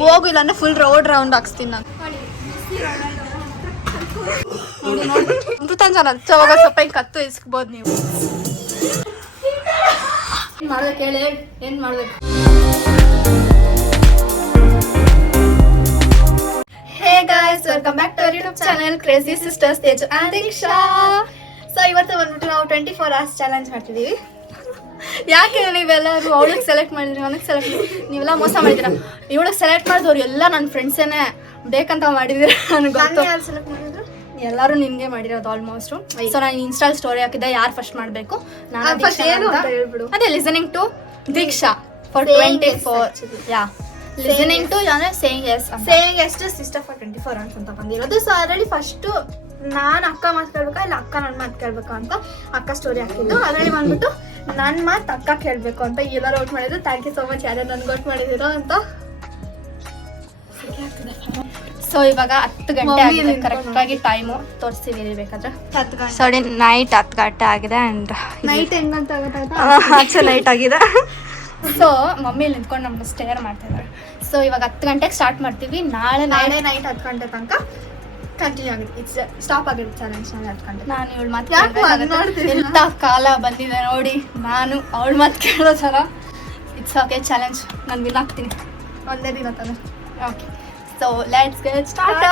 ಹೋಗು ಇಲ್ಲಾಂದ್ರೆ full round ಹಾಕ್ಸ್ತೀನಿ ನಾನು. ಅಮೃತಾಂಜನ ಹೋಗೋ ಸ್ವಲ್ಪ ಹಿಂಗೆ ಕತ್ತು ಇಸ್ಕ್ಬೋದು ನೀವು. ಮಾಡ್ಬೇಕು ಹೇಳಿ, ಏನು ಮಾಡ್ಬೇಕು? Hey guys, welcome back to our YouTube channel crazy sisters Teju and Deeksha. So ಇವತ್ತು ಬಂದ್ಬಿಟ್ಟು ನಾವು 24 hours ಚಾಲೆಂಜ್ ಮಾಡ್ತಿದ್ದೀವಿ. ಯಾಕೆ ನೀವೆಲ್ಲರೂ ಅವಳಿಗೆ ಸೆಲೆಕ್ಟ್ ಮಾಡಿದ್ರಿ, ನನಗೆ ಸೆಲೆಕ್ಟ್ ನೀವೆಲ್ಲ ಮೋಸ ಮಾಡಿದ್ದೀರಾ. ಇವಳಿಗೆ ಸೆಲೆಕ್ಟ್ ಮಾಡಿದವ್ರು ಎಲ್ಲ ನನ್ನ ಫ್ರೆಂಡ್ಸೇನೆ ಬೇಕಂತ ಮಾಡಿದ್ದೀರ. ನನಗೆ ಗೊತ್ತು ಸೆಲೆಕ್ಟ್ ಮಾಡಿದ್ರು ಎಲ್ಲರೂ ನಿನ್ಗೆ ಮಾಡಿರೋದು ಆಲ್ಮೋಸ್ಟ್. ಸೊ ನಾನು ಇನ್ಸ್ಟಾಲ್ ಸ್ಟೋರಿ ಹಾಕಿದ್ದೆ, ಯಾರು ಫಸ್ಟ್ ಮಾಡಬೇಕು ನಾನು ಅದೇ listening to Deeksha for 24. Yeah listening to ಅಂದರೆ saying yes to sister for 24 hours ಅಂತ ಬಂದಿರೋದು. ಸೊ ಅದರಲ್ಲಿ ಫಸ್ಟು ನಾನು ಅಕ್ಕ ಮಾತು ಕೇಳ್ಬೇಕಾ ಇಲ್ಲ ಅಕ್ಕ ನನ್ನ ಮಾತು ಕೇಳಬೇಕಾ ಅಂತ ಅಕ್ಕ ಸ್ಟೋರಿ ಹಾಕಿದ್ದು. ಅದರಲ್ಲಿ ಬಂದ್ಬಿಟ್ಟು ನನ್ನ ಮಾತು ಅಕ್ಕ ಕೇಳಬೇಕು ಅಂತ ಎಲ್ಲರೂ ಔಟ್ ಮಾಡಿದ್ರು. ಥ್ಯಾಂಕ್ ಯು ಸೋ ಮಚ್ ಯಾರು ನನಗೆ ಔಟ್ ಮಾಡಿದ್ದೀರೋ ಅಂತ. ಸೊ ಇವಾಗ 10 ಗಂಟೆ ಆಗಿದೆ, ಕರೆಕ್ಟಾಗಿ ಟೈಮು ತೋರಿಸ್ತೀವಿ ಬೇಕಾದ್ರೆ. 10 ಗಂಟೆ ಸಾರಿ, ನೈಟ್ 10 ಗಂಟೆ ಆಗಿದೆ. ಆ್ಯಂಡ್ ನೈಟ್ ಹೆಂಗಂತ ಆಚೆ ನೈಟ್ ಆಗಿದೆ. ಸೊ ಮಮ್ಮಿ ನಿಂತ್ಕೊಂಡು ನಮ್ಮನ್ನು ಸ್ಟೇರ್ ಮಾಡ್ತಿದ್ದಾರೆ. ಸೊ ಇವಾಗ 10 ಗಂಟೆಗೆ ಸ್ಟಾರ್ಟ್ ಮಾಡ್ತೀವಿ. ನಾಳೆ ನೈಟ್ 10 ಗಂಟೆ ತನಕ ಕಂಟಿನ್ಯೂ ಆಗಿದೆ. ಸ್ಟಾಪ್ ಆಗಿದೆ ಚಾಲೆಂಜ್. ನಾಳೆ 10 ಗಂಟೆ ನಾನು ಇವಳು ಮಾತು ಎಂಥ ಕಾಲ ಬಂದಿದೆ ನೋಡಿ. ನಾನು ಅವಳು ಮಾತು ಕೇಳೋ ಥರ ಇಟ್ಸ್ ಓಕೆ ಚಾಲೆಂಜ್. ನಾನು ವಿನ್ ಆಗ್ತೀನಿ ಒಂದೇ ದಿನ ತಾನೆ. Okay, so let's get start.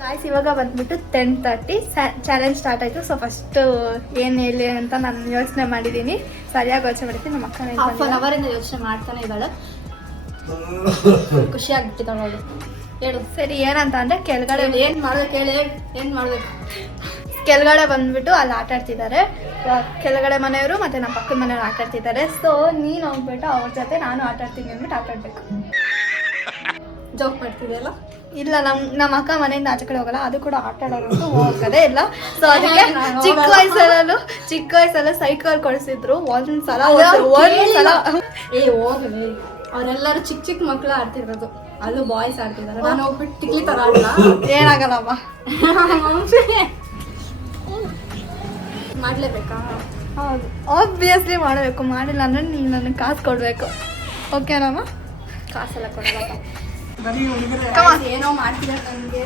Guys ಇವಾಗ ಬಂದ್ಬಿಟ್ಟು 10:30 ಚಾಲೆಂಜ್ ಸ್ಟಾರ್ಟ್ ಆಯಿತು. ಸೊ ಫಸ್ಟು ಏನು ಹೇಳಿ ಅಂತ ನಾನು ಯೋಚನೆ ಮಾಡಿದ್ದೀನಿ. ಸರಿಯಾಗಿ ಯೋಚನೆ ಮಾಡಿದ್ದೀನಿ. ನಮ್ಮ ಅಕ್ಕ ಹಾಫ್ ಆನ್ ಅವರಿಂದ ಯೋಚನೆ ಮಾಡ್ತಾನೆ ಇದ್ದಾಳೆ. ಖುಷಿ ಆಗ್ಬಿಟ್ಟಿದ್ದಾಳೆ ಅವಳು. ಹೇಳು ಸರಿ ಏನಂತ ಅಂದರೆ ಕೆಳಗಡೆ ಏನು ಮಾಡ್ಬೇಕು ಹೇಳಿ, ಏನು ಮಾಡಬೇಕು? ಕೆಳಗಡೆ ಬಂದ್ಬಿಟ್ಟು ಅಲ್ಲಿ ಆಟ ಆಡ್ತಿದ್ದಾರೆ. ಕೆಳಗಡೆ ಮನೆಯವರು ಮತ್ತು ನಮ್ಮ ಪಕ್ಕದ ಮನೆಯವರು ಆಟ ಆಡ್ತಿದ್ದಾರೆ. ಸೊ ನೀನು ಹೋಗ್ಬಿಟ್ಟು ಅವ್ರ ಜೊತೆ ನಾನು ಆಟ ಆಡ್ತೀನಿ ಅಂದ್ಬಿಟ್ಟು ಆಟ ಆಡಬೇಕು. ಜೋಕ್ ಮಾಡ್ತಿದೆಯಲ್ಲ? ಇಲ್ಲ, ನಮ್ಮ ಅಕ್ಕ ಮನೆಯಿಂದ ಆಚೆ ಕಡೆ ಹೋಗಲ್ಲ, ಅದು ಕೂಡ ಆಟ ಆಡೋದು ಹೋಗೋದೇ ಇಲ್ಲ. ಸೊ ಅದಕ್ಕೆ ಚಿಕ್ಕ ವಯಸ್ಸಲ್ಲ ಸೈಕಲ್ ಕೊಡಿಸಿದ್ರು ಒಂದ್ಸಲ. ಏ ಹೋಗಲಿ, ಅವರೆಲ್ಲರೂ ಚಿಕ್ಕ ಮಕ್ಕಳು ಆಡ್ತಿರೋದು, ಅಲ್ಲೂ ಬಾಯ್ಸ್ ಆಡ್ತಿದ್ದಾರೆ. ನಾನು ಹೋಗ್ಬಿಟ್ಟು ಟಿಕ್ಲಿ ತರ ಆಡಲ್ಲ. ಏನಾಗಲ್ಲಮ್ಮ, ಮಾಡ್ಲೇಬೇಕಾ? ಹೌದು, ಆಬ್ವಿಯಸ್ಲಿ ಮಾಡಬೇಕು. ಮಾಡಿಲ್ಲ ಅಂದ್ರೆ ನೀನು ನನಗೆ ಕಾಸು ಕೊಡಬೇಕು. ಓಕೆನಮ್ಮ? ಕಾಸೆಲ್ಲ ಕೊಡಲ್ಲ. ಏನೋ ಮಾಡ್ತಿದ್ದಾರೆ ನನಗೆ.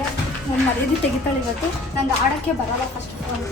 ನನ್ನ ಮರ್ಯಾದೆ ತೆಗಿತಾಳೆ ಇವತ್ತು. ನಂಗೆ ಆಡೋಕ್ಕೆ ಬರಲ್ಲ ಫಸ್ಟ್ ಆಫ್ ಆಲ್.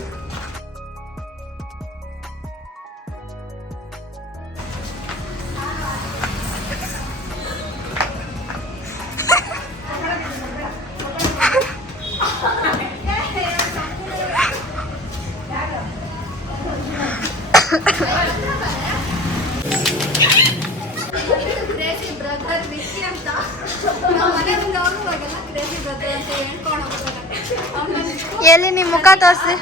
ಎಲ್ಲಿ ನಿಮ್ಮ ಮುಖ ತೋರಿಸಿ.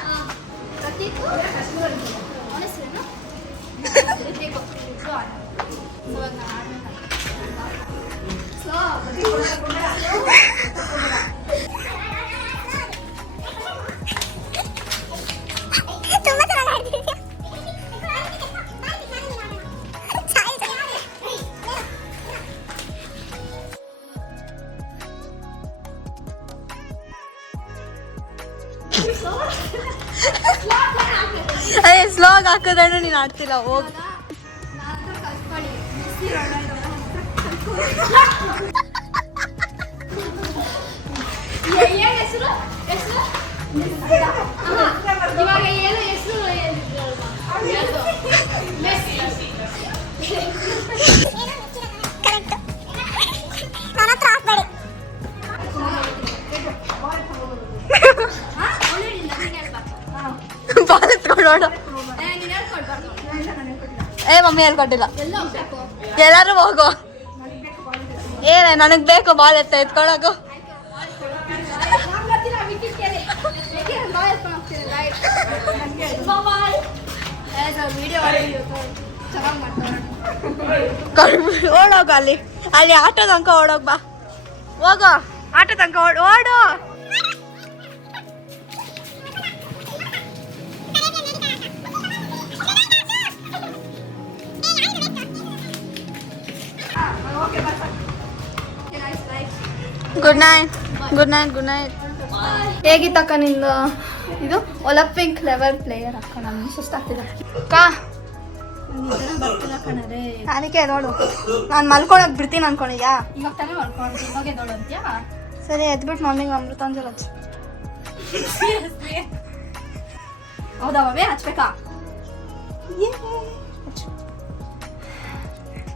ಅಯ್ಯ ಸ್ಲೋಗ್ ಹಾಕಿದ್ರೆ ನೀನು ಆಡ್ತಿಲ್ಲ. ಹೋಗಿ ಏ ಮಮ್ಮಿ ಹೇಳ್ಕೊಟ್ಟಿಲ್ಲ. ಎಲ್ಲಾರು ಹೋಗು. ಏನ ನನಗ್ ಬೇಕು ಬಾಲ್ ಎತ್ಕೊಳಕು. ಓಡೋಗ ಅಲ್ಲಿ ಆಟೋ ತನಕ ಓಡೋಗ್ ಬಾ. ಹೋಗೋ ಆಟೋ ತನಕ ಓಡು. Good night. ಹೇಗಿತ್ತಕ್ಕ ನಿಂದ ಇದು ಒಲಿಂಪಿಕ್ ಲೆವೆಲ್ ಪ್ಲೇಯರ್ ಅಕ್ಕ? ನಮ್ಗೆ ಸುಸ್ತಾಗ್ತಿದೆ ಅಕ್ಕ. ಬರ್ತಿಲ್ಲ ಕಣರೆ. ಅದಕ್ಕೆ ನೋಡು ನಾನು ಮಲ್ಕೊಳಕ್ ಬಿಡ್ತೀನಿ ಅನ್ಕೊಂಡಿದ್ಯಾ? ಇವಾಗ ತಾನೇ ಮಾಡ್ಕೊಂಡು ಇವಾಗ ಎದ್ದೋಳು ಅಂತ್ಯಾ? ಸರಿ ಎದ್ಬಿಟ್ಟು ಮಮ್ಮಿಗೆ ಅಮೃತಾಂಜಲಿ ಹಚ್ಚು. ಹೌದಾ ಮಮ್ಮಿ ಹಚ್ಬೇಕಾ?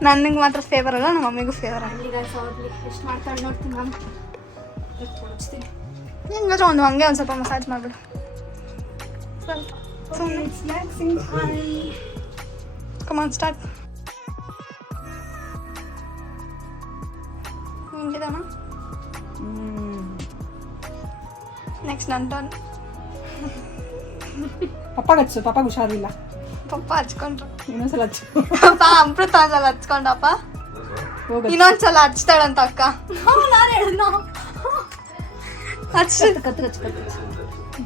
ನನಗೆ ಮಾತ್ರ ಫೇವರ್ ಅಲ್ಲ, ನಮ್ಮ ಮಮ್ಮಿಗೂ ಫೇವರ್ ಅಲ್ಲ. ಈಗ ಎಷ್ಟು ಮಾಡ್ತಾಳೆ ನೋಡ್ತೀನಿ ನಾನು. ಹಚ್ತೀನಿ. ಹಿಂಗಾದ್ರೆ ಹಂಗೆ ಒಂದು ಸ್ವಲ್ಪ ಮಸಾಜ್ ಮಾಡಿಬಿಡು. ಸ್ವಲ್ಪ ಸುಮ್ಮನೆ ಕಮಾನ್ ಸ್ಟಾರ್ಟ್. ಹಿಂಗಿದಮ್ಮ. ನೆಕ್ಸ್ಟ್ ನನ್ನ ಟರ್ನ್. ಪಪ್ಪಾಗ ಹಚ್ಚು, ಪಪ್ಪಾಗ ಹುಷಾರಿಲ್ಲ. ಪಪ್ಪ ಹಚ್ಕೊಂಡ್ರು. ಇನ್ನೊಂದ್ಸಲ ಹಚ್ಚು. ಅಪ್ಪ ಅಮೃತಾಂಜಲಿ ಹಚ್ಕೊಂಡಪ್ಪ. ಇನ್ನೊಂದ್ಸಲ ಹಚ್ತಾಳಂತ ಅಕ್ಕ. ನಾನು ಹೇಳಿದ್ನ ಹಚ್ಚು. ಕತ್ತು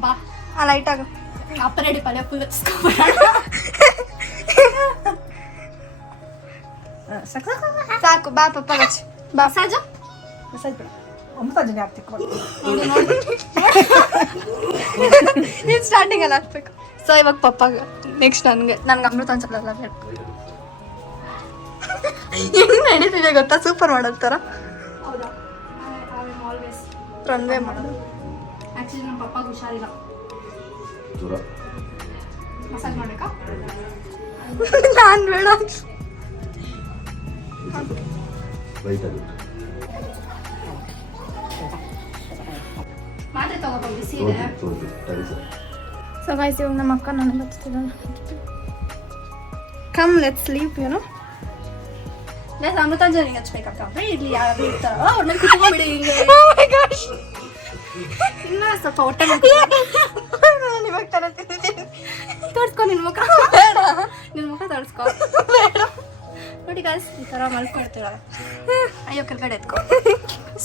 ಬಾ ಲೈಟ್ ಆಗು. ಅಪ್ಪ ರೆಡಿ ಪಲ್ಯ ಫುಲ್ ಹಚ್ಕೊಬೇಡ. ಸಾಕು ಬಾ ಪಪ್ಪ ಹಚ್ಚು. ಬಾ ಮಸಾಜ್ ಮಸಾಜ್ ಬೇಡ, ಅಮೃತಾಂಜಲಿ ಆಗ್ತಿಕ್ಕು. ನೀನು ಸ್ಟಾರ್ಟಿಂಗ್ ಅಲ್ಲಿ ಹಾಕ್ಬೇಕು. ಸೊ ಇವಾಗ ಪಪ್ಪಾಗ, ನೆಕ್ಸ್ಟ್ ನನಗೆ ಅಮೃತಾಂಜಲಿ ಎಲ್ಲ ಬೇಕು. ಹೆಂಗ್ ನಡೀತಿದೆ ಗೊತ್ತಾ? ಸೂಪರ್ ಮಾಡೋದು ಹೌದಾ? ಆಲ್ವೇಸ್ ರನ್ವೇ ಮಾಡೋದು. ಆ್ಯಕ್ಚುಲಿ ನಮ್ಮ ಪಪ್ಪಾಗ ಹುಷಾರಿಲ್ಲ. ಮಸಾಜ್ ಮಾಡಬೇಕಾ? ನಾನು ಬೇಡ. ಮಾತ್ರೆ ತಗೋಬ, ಬಿಸಿ ಇದೆ. ಸೊ ಗೈಸ್ ಇವಾಗ ನಮ್ಮ ಅಕ್ಕ ನನಗೆ ಹಚ್ತಿದ್ದಾಳೆ. Come let's sleep you know. Amrutanjan ಹಚ್ಬೇಕಕ್ಕ. ಇಲ್ಲಿ ಯಾರು ಇರ್ತಾರಲ್ಲ ಅವ್ರನ್ನ ಕುತ್ಕೊಂಡ್ಬಿಡಿ ಹಿಂಗೆ. ಇನ್ನ ಸ್ವಲ್ಪ ಹೊಟ್ಟೆ ನಾನು ಇವಾಗ ತರ ತಿಂದಿದ್ದೀನಿ. ತೋರಿಸ್ಕೊ ನಿನ್ನ ಮುಖ. ನಿನ್ನ ಮುಖ ತೋರಿಸ್ಕೊ. ನೋಡಿ ಗಾಯ್ಸ್, ಈ ಥರ ಮಲ್ಕೊಳ್ತೀರಲ್ಲ. ಅಯ್ಯೋ ಕೆಳಗಡೆ ಎತ್ಕೊ.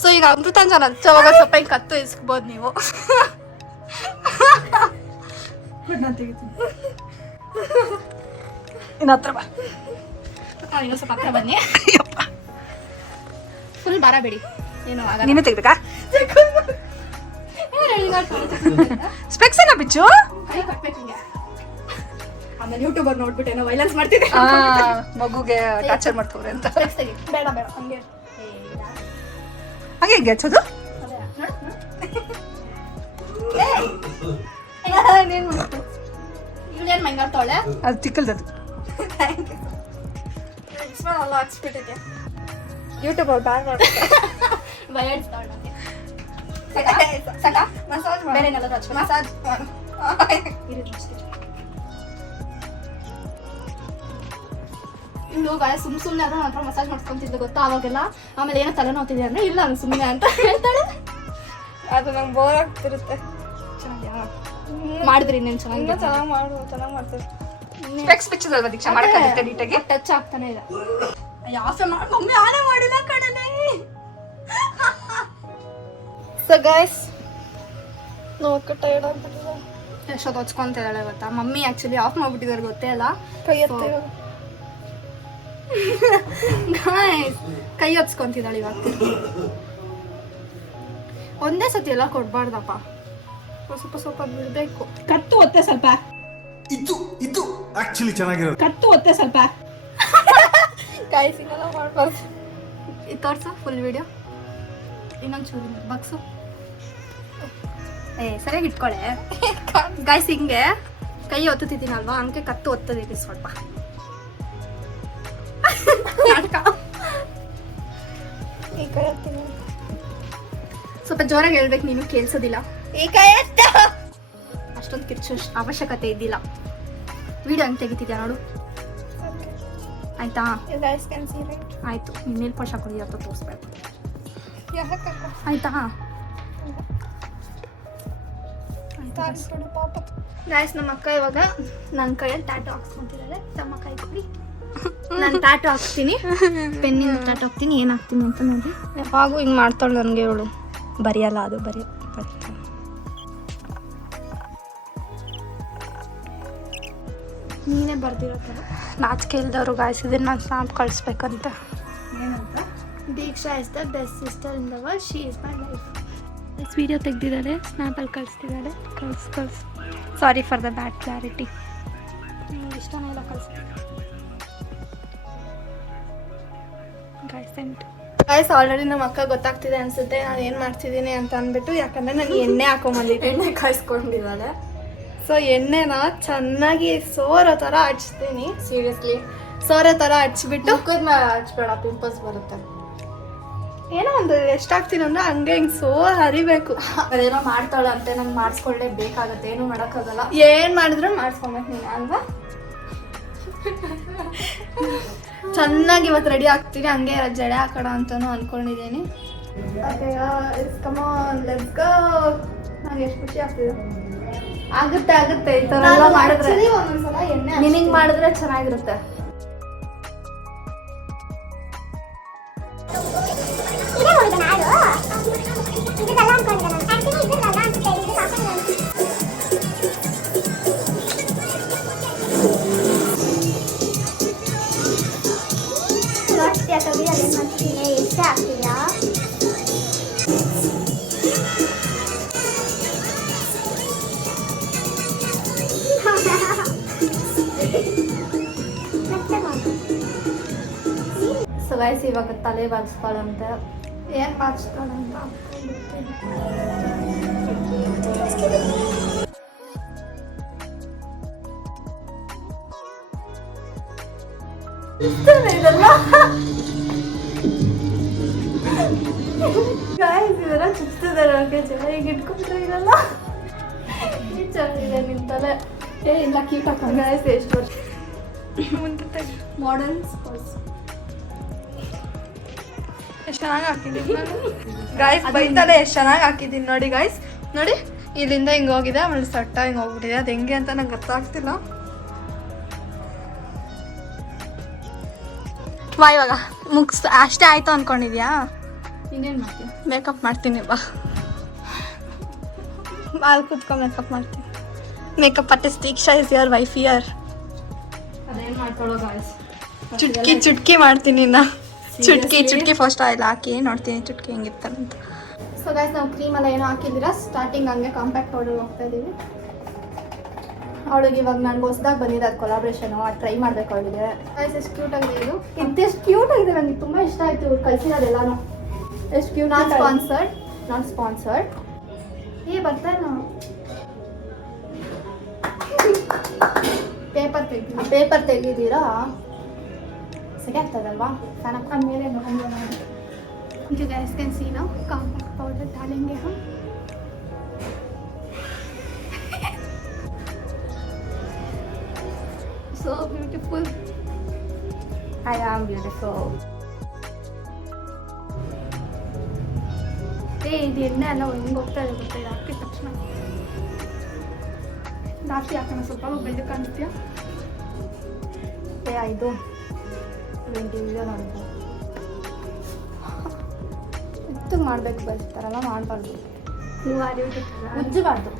ಸೊ ಈಗ ಅಮೃತಾಂಜಲಿ ಹಚ್ಚೋವಾಗ ಸ್ವಲ್ಪ ಹಿಂಗೆ ಕತ್ತು ಇಸ್ಕೊಬೋದು ನೀವು. ನಾನು ತೆಗಿತೀನಿ. ಇನ್ನು ಹತ್ರ ಬಾ. ಇನ್ನೊಂದು ಸ್ವಲ್ಪ ಹತ್ರ ಬನ್ನಿ. ಫುಲ್ ಭಾರ ಬಿಡಿ, ಏನು ಆಗಲ್ಲ. ನೀನು ತೆಗಿಬೇಕಾ? ಸ್ಪೆಕ್ಸ್ ಏನ ಬಿಚ್ಚು? ಕೈ ಕಟ್ಬೇಕು ಹಿಂಗೆ. ಆಮೇಲೆ ಯೂಟ್ಯೂಬರ್ ನೋಡ್ಬಿಟ್ಟು ಏನೋ ವೈಲೆನ್ಸ್ ಮಾಡ್ತಿದ್ದೆ. ಮಗುಗೆ ಟಾರ್ಚರ್ ಮಾಡ್ತವ್ರೆ ಅಂತ. ಸ್ಪೆಕ್ಸ್ ತೆಗಿ. ಬೇಡ ಬೇಡ ಹಂಗೆ. ಹಾಗೆ ಹೇಗೆ ಹಚ್ಚೋದು? ಏನು ಮಾಡ್ತು? ಇವಳೇನು ಮಂಗಾಡ್ತಾವಳೆ? ಅದು ತಿಕ್ಕಲ್ದದು. ಎಲ್ಲ ಹಚ್ಬಿಟ್ಟಿದ್ಯಾ? ಯೂಟ್ಯೂಬ್ ಅವ್ರು ಬ್ಯಾನ್ ಮಾಡ್ತಾರೆ. ಬಯಡ್ಸ್ತಾವಳೆ ನನಗೆ. ಸಾಕಾ? ಮಸಾಜ್ ಬೇರೆ ಏನೆಲ್ಲ ಹಚ್ಬೇಕು? ಮಸಾಜ್ ಇರಿದು ಅಷ್ಟೇ. ಇವಳು ಗಾಯ ಸುಮ್ಮನೆ ಅದ ಹತ್ರ ಮಸಾಜ್ ಮಾಡ್ಕೊಂತಿದ್ಲು ಗೊತ್ತಾ ಅವಾಗೆಲ್ಲ. ಆಮೇಲೆ ಏನೋ ತಲೆ ನೋಡ್ತಿದ್ದೆ ಅಂದ್ರೆ ಇಲ್ಲ ನಾನು ಸುಮ್ಮನೆ ಅಂತ ಹೇಳ್ತಾಳೆ. ಅದು ನಂಗೆ ಬೋರ್ ಆಗ್ತಿರುತ್ತೆ. ಮಾಡಿದ್ರಿ ಇನ್ನೇನು ಚೆನ್ನಾಗಿ ಇನ್ನೂ ಚೆನ್ನಾಗಿ ಮಾಡ್ತೀವಿ. ಸ್ಪೆಕ್ಸ್ ಬಿಚ್ಚದಲ್ವಾ ದೀಕ್ಷಾ? ಮಾಡಕ್ಕಾಗುತ್ತೆ ನೀಟಾಗಿ? ಟಚ್ ಆಗ್ತಾನೆ ಇದೆ. ಯಾಸೆ ಮಾಡಿ ಮಮ್ಮಿ ಆನೆ ಮಾಡಿಲ್ಲ ಕಣನೆ. ಸೊ ಗೈಸ್ ನೋಡ್ಕ ಟೈರ್ಡ್ ಆಗ್ಬಿಟ್ಟಿದೆ. ಎಷ್ಟೊತ್ತು ಹಚ್ಕೊಂತಿದ್ದಾಳೆ ಗೊತ್ತಾ? ಮಮ್ಮಿ ಆ್ಯಕ್ಚುಲಿ ಆಫ್ ಮಾಡ್ಬಿಟ್ಟಿದ್ದಾರೆ ಗೊತ್ತೇ ಅಲ್ಲ. ಕೈ ಎತ್ತಿ ಗಾಯ್ಸ್ ಕೈ ಹಚ್ಕೊಂತಿದ್ದಾಳೆ ಇವಾಗ. ಒಂದೇ ಸತಿ ಎಲ್ಲ ಕೊಡ್ಬಾರ್ದಪ್ಪ, ಸ್ವಲ್ಪ ಸ್ವಲ್ಪ ಬಿಡಬೇಕು. ಕತ್ತು ಒತ್ತೆ ಸ್ವಲ್ಪ. ಇದು ಆಕ್ಚುಲಿ ಚೆನ್ನಾಗಿರೋದು. ಕತ್ತು ಒತ್ತೆ ಸ್ವಲ್ಪ. ಕೈ ಸಿಗಲ್ಲ ಮಾಡ್ಬಾರ್ದು. ಇದು ತೋರ್ಸು ಫುಲ್ ವಿಡಿಯೋ. ಇನ್ನೊಂದು ಚೂರು ಬಗ್ಸು. ಸರಿಯಾಗಿ ಇಟ್ಕೊಳೆ ಗಾಯ್ಸ್. ಹಿಂಗೆ ಕೈ ಒತ್ತುತ್ತಿದ್ದೀನಲ್ವಾ, ಹಂಗೆ ಕತ್ತು ಒತ್ತದಿದೆ ಸ್ವಲ್ಪ. ಈ ಕೈ ಎತ್ತೀನಿ. ಸ್ವಲ್ಪ ಜೋರಾಗಿ ಹೇಳ್ಬೇಕು, ನೀನು ಕೇಳಿಸೋದಿಲ್ಲ. ಈ ಕೈ ಎತ್ತ. ಅಷ್ಟೊಂದು ಕಿರ್ಚೋ ಅವಶ್ಯಕತೆ ಇದ್ದಿಲ್ಲ. ವಿಡಿಯೋ ಹಂಗೆ ತೆಗಿತಿದ್ಯಾ ನೋಡು, ಆಯ್ತಾ? You guys can see right? ಆಯ್ತು, ನೀನು ಮೇಲ್ ಪಾಶ್ ಹಾಕೊಂಡಿದ್ಯ ಅಂತ ತೋರಿಸ್ಬೇಕು, ಯಾಕಕ್ಕ? ಆಯ್ತಾ? ಪಾಪ ಗಾಯ್ಸ್, ನಮ್ಮ ಅಕ್ಕ ಇವಾಗ ನನ್ನ ಕೈಯಲ್ಲಿ ಟ್ಯಾಟು ಹಾಕ್ಸ್ಕೊಂತಿದ್ದಾರೆ. ತಮ್ಮ ಕೈ ಕೊಡಿ, ನಾನು ಟ್ಯಾಟು ಹಾಕ್ತೀನಿ. ಪೆನ್ನಿಂದ ಟ್ಯಾಟು ಹಾಕ್ತೀನಿ. ಏನು ಹಾಕ್ತೀನಿ ಅಂತ ನೋಡಿ. ಹಾಗೂ ಹಿಂಗೆ ಮಾಡ್ತಾಳೆ ನನಗೆ ಇವಳು. ಬರೆಯಲ್ಲ ಅದು, ಬರೆಯಲ್ಲ. ನೀನೇ ಬರ್ದಿರೋ ಥರ. ನಾಚಿಕೆ ಇಲ್ದವರು ಗಾಯ್ಸ್, ಇದನ್ನ ನಾನು ಸ್ನಾಪ್ ಕಳಿಸ್ಬೇಕಂತ. ಏನಂತ? Deeksha is the best sister in the world, she is my life. Video ತೆಗ್ದಿದ್ದಾರೆ, ಸ್ನ್ಯಾಪಲ್ಲಿ ಕಳಿಸ್ತಿದ್ದಾರೆ. ಕಳ್ಸು. Sorry for the bad clarity. ನಿಮ್ಗೆ ಇಷ್ಟನೇ ಇಲ್ಲ ಕಳಿಸ್ತೀನಿ. ಗಾಯ್ಸ್ ಆಲ್ರೆಡಿ ನಮ್ಮ ಅಕ್ಕ ಗೊತ್ತಾಗ್ತಿದೆ ಅನ್ಸುತ್ತೆ ನಾನು ಏನು ಮಾಡ್ತಿದ್ದೀನಿ ಅಂತ ಅಂದ್ಬಿಟ್ಟು, ಯಾಕಂದರೆ ನಾನು ಎಣ್ಣೆ ಹಾಕೊಂಬಂದಿದ್ದೆ, ಎಣ್ಣೆ ಕಾಯಿಸ್ಕೊಂಡಿದ್ದಾಳೆ. ಸೊ ಎಣ್ಣೆನ ಚೆನ್ನಾಗಿ ಸೋರೋ ಥರ ಹಚ್ತೀನಿ. ಸೀರಿಯಸ್ಲಿ ಸೋರೋ ಥರ ಹಚ್ಬಿಟ್ಟು ಹಚ್ಬೇಡ, ಪಿಂಪಲ್ಸ್ ಬರುತ್ತೆ. ಏನೋ ಒಂದು ಎಷ್ಟಾಗ್ತೀನಿ ಅಂದ್ರೆ ಹಂಗೆ ಹಿಂಗೆ ಹರಿಬೇಕು. ಅದೇನೋ ಮಾಡ್ತಾಳೆ ಅಂತೆ, ನಂಗೆ ಮಾಡಿಸ್ಕೊಳ್ಳೇಬೇಕಾಗತ್ತೆ, ಏನು ಮಾಡೋಕ್ಕಾಗಲ್ಲ. ಏನು ಮಾಡಿದ್ರು ಮಾಡಿಸ್ಕೊಬೇಕು ನೀನು ಅಲ್ವಾ. ಚೆನ್ನಾಗಿ ಇವತ್ತು ರೆಡಿ ಆಗ್ತೀನಿ, ಹಂಗೆ ಜಡೆ ಹಾಕೋಣ ಅಂತಲೂ ಅಂದ್ಕೊಂಡಿದ್ದೀನಿ. ನನಗೆ ಎಷ್ಟು ಖುಷಿ ಆಗ್ತಿದೆ. ಆಗುತ್ತೆ ಈ ಥರ ಎಲ್ಲ ಮಾಡಿದ್ರೆ, ನಿನಗೆ ಮಾಡಿದ್ರೆ ಚೆನ್ನಾಗಿರುತ್ತೆ. ಸೊ ಗೈಸ್ ಇವಾಗ ತಲೆ ಬಾಚಿಸ್ತಾಳಂತೆ. ಏನು ಬಾಚಿಸ್ತಾಳಂತ ಇದೆಲ್ಲ ಗೈಸ್ ಇವೆಲ್ಲ ಚುಚ್ತಿದ್ದಾರೆ. ಅವ್ರಿಗೆ ಚೆನ್ನಾಗಿ ಇಟ್ಕೊಂಡ್ರೆ ಇರಲ್ಲ. ಚೆನ್ನಾಗಿದೆ ನಿನ್ನ ತಲೆ. ಇಲ್ಲ ಕ್ಯೂಟ್ ಹಾಕೊಂಡು ಗೈಸ್ ಎಷ್ಟು ವರ್ಷ ಮಾಡರ್ನ್ ಸ್ಪೋರ್ಟ್ಸ್ ಎಷ್ಟು ಚೆನ್ನಾಗಿ ಹಾಕಿದ್ದೀನಿ ಗಾಯ್ಸ್. ಬೈತಾಳೆ ಎಷ್ಟು ಚೆನ್ನಾಗಿ ಹಾಕಿದ್ದೀನಿ ನೋಡಿ ಗಾಯ್ಸ್. ನೋಡಿ ಇಲ್ಲಿಂದ ಹಿಂಗೆ ಹೋಗಿದೆ, ಆಮೇಲೆ ಸಟ್ಟ ಹಿಂಗೆ ಹೋಗ್ಬಿಟ್ಟಿದೆ. ಅದು ಹೆಂಗೆ ಅಂತ ನಂಗೆ ಗೊತ್ತಾಗ್ತಿಲ್ಲ. ಬಾ ಇವಾಗ ಅಷ್ಟೇ ಆಯ್ತು ಅಂದ್ಕೊಂಡಿದ್ಯಾ? ಇನ್ನೇನು ಮಾಡ್ತೀನಿ, ಮೇಕಪ್ ಮಾಡ್ತೀನಿ. ಬಾ ಅಲ್ಲಿ ಕೂತ್ಕೊಂಡು ಮೇಕಪ್ ಮಾಡ್ತೀನಿ. Makeup artist Deeksha is your wife here. ಅದೇನು ಮಾಡ್ಕೊಳ್ಳೋ ಗಾಯ್ಸ್. ಚುಟ್ಕಿ ಮಾಡ್ತೀನಿ ನಾ. ಚುಟ್ಕಿ ಫಸ್ಟ್ ಆಯಿಲ್ ಹಾಕಿ ನೋಡ್ತೀನಿ ಚುಟ್ಕಿ ಹೆಂಗಿರ್ತಾರಂತ. ಸೊ ಗೈಸ್ ನಾವು ಕ್ರೀಮ್ ಎಲ್ಲ ಏನೋ ಹಾಕಿದ್ದೀರಾ, ಸ್ಟಾರ್ಟಿಂಗ್ ಹಂಗೆ ಕಾಂಪ್ಯಾಕ್ಟ್ ಪೌಡರ್ ಹೋಗ್ತಾ ಇದ್ದೀವಿ. ಅವಳಿಗೆ ಇವಾಗ ನನಗೆ ಹೊಸದಾಗಿ ಬಂದಿದೆ ಅದು ಕೊಲಾಬ್ರೇಷನು, ಅದು ಟ್ರೈ ಮಾಡಬೇಕು ಅವಳಿಗೆ. ಗೈಸ್ ಎಷ್ಟು ಕ್ಯೂಟ್ ಆಗಿದೆ ಇದು. ಇದೆಷ್ಟು ಕ್ಯೂಟ್ ಆಗಿದೆ, ನನಗೆ ತುಂಬ ಇಷ್ಟ ಆಯಿತು ಇವ್ರು ಕಳಿಸಿರೋದೆಲ್ಲನೂ. ಎಷ್ಟು ಕ್ಯೂಟ್. Not sponsored. ಬರ್ತಾನೆ ಪೇಪರ್ ತೆಗೆದಿದ್ದೀರಾ, ಸರಿ ಆಗ್ತದಲ್ವಾ? ಫ್ಯಾನ್ ಮೇಲೆ जो गैस कैन सी ना कॉम्पैक्ट पाउडर डालेंगे हम. So beautiful. I am beautiful. ಇದು ಎಣ್ಣೆ ಎಲ್ಲ ಹೆಂಗೆ ಹೋಗ್ತಾ ಇದೆ ಗೊತ್ತಾ? ಇದು ಹಾಕಿದ ತಕ್ಷಣ ಜಾಸ್ತಿ ಹಾಕೋಣ, ಸ್ವಲ್ಪ ಬೆಳ್ಳಿ ಕಾಣಿಸ್ತೀಯ. ಇದು ವಿಡಿಯೋ ನೋಡಿದ್ದು ಇತ್ತು ಮಾಡಬೇಕು, ಬಯಸ್ತಾರಲ್ಲ ಮಾಡಬಾರ್ದು, ಉಜ್ಜಬಾರ್ದು.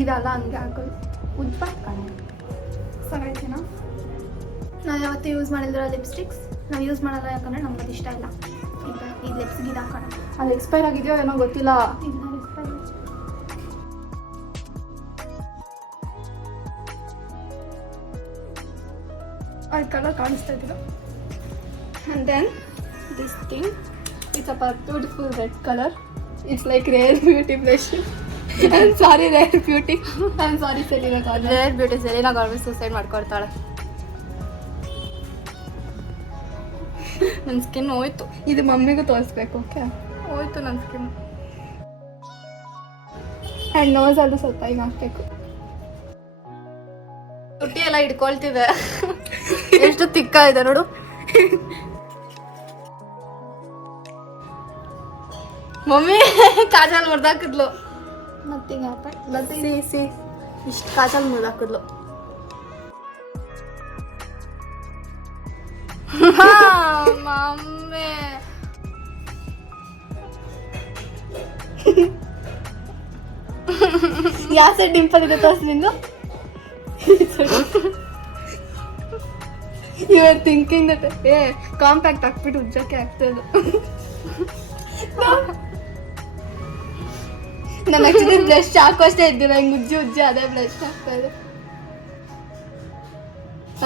ಇದೆಲ್ಲ ಹಂಗೆ ಹಾಕೋದು ಉಜ್ಬಾರ್ದು ಕಾಣೆ. ಸರಿನಾ? ನಾವು ಯಾವತ್ತೂ ಯೂಸ್ ಮಾಡಿದ್ರೆ ಲಿಪ್ಸ್ಟಿಕ್ಸ್ ನಾವು ಯೂಸ್ ಮಾಡಲ್ಲ, ಯಾಕಂದರೆ ನಮ್ಗೆ ಅದು ಇಷ್ಟ ಇಲ್ಲ. ಇದು ಲಿಪ್ಸ್ಗೆ ಇದು ಹಾಕೋಣ. ಅದು ಎಕ್ಸ್ಪೈರ್ ಆಗಿದೆಯೋ ಏನೋ ಗೊತ್ತಿಲ್ಲ. ಆ ಕಲರ್ ಕಾಣಿಸ್ತಾ ಇದ್ದಿಲ್ಲ. And then this thing, it's a beautiful red color. It's like rare beauty blush. I'm sorry rare beauty. I'm sorry Selena Gomez. Rare beauty Selena Gomez suicide ಮಾಡ್ಕೊಳ್ತಾಳೆ. ನನ್ನ ಸ್ಕಿನ್ ಹೋಯ್ತು. ಇದು ಮಮ್ಮಿಗೂ ತೋರಿಸ್ಬೇಕು. ಓಕೆ ಹೋಯ್ತು ನನ್ನ ಸ್ಕಿನ್. ಆ್ಯಂಡ್ ನೋಸ್ ಅದು ಸ್ವಲ್ಪ ಈಗ ಹಾಕಬೇಕು. ತುಟಿ ಎಲ್ಲ ಹಿಡ್ಕೊಳ್ತಿದೆ. ಎಷ್ಟು ತಿಕ್ಕ ಇದೆ ನೋಡು. ಮಮ್ಮಿ ಕಾಜಲ್ ಮುರ್ದಾಕಿದ್ಲು. Nothing happen. ಸಿ ಇಷ್ಟು ಕಾಜಲ್ ಮುರ್ದಾಕಿದ್ಲು. ಮಮ್ಮಿ ಯಾವ ಸೈಡ್ ಡಿಂಪಲ್ ಇದೆ ತೋರಿಸಿ ನಿಂದು. You are thinking that compact ಹಾಕ್ಬಿಟ್ಟು ಉಜ್ಜಕ್ಕೆ ಆಗ್ತದೆ. ನಾನು ಆಕ್ಚುಲಿ ಬ್ಲಶ್ ಹಾಕೋಷ್ಟೇ ಇದ್ದೀರ, ಹಿಂಗೆ ಉಜ್ಜಿ ಅದೇ ಬ್ಲಶ್ ಹಾಕ್ತಾ ಇದೆ.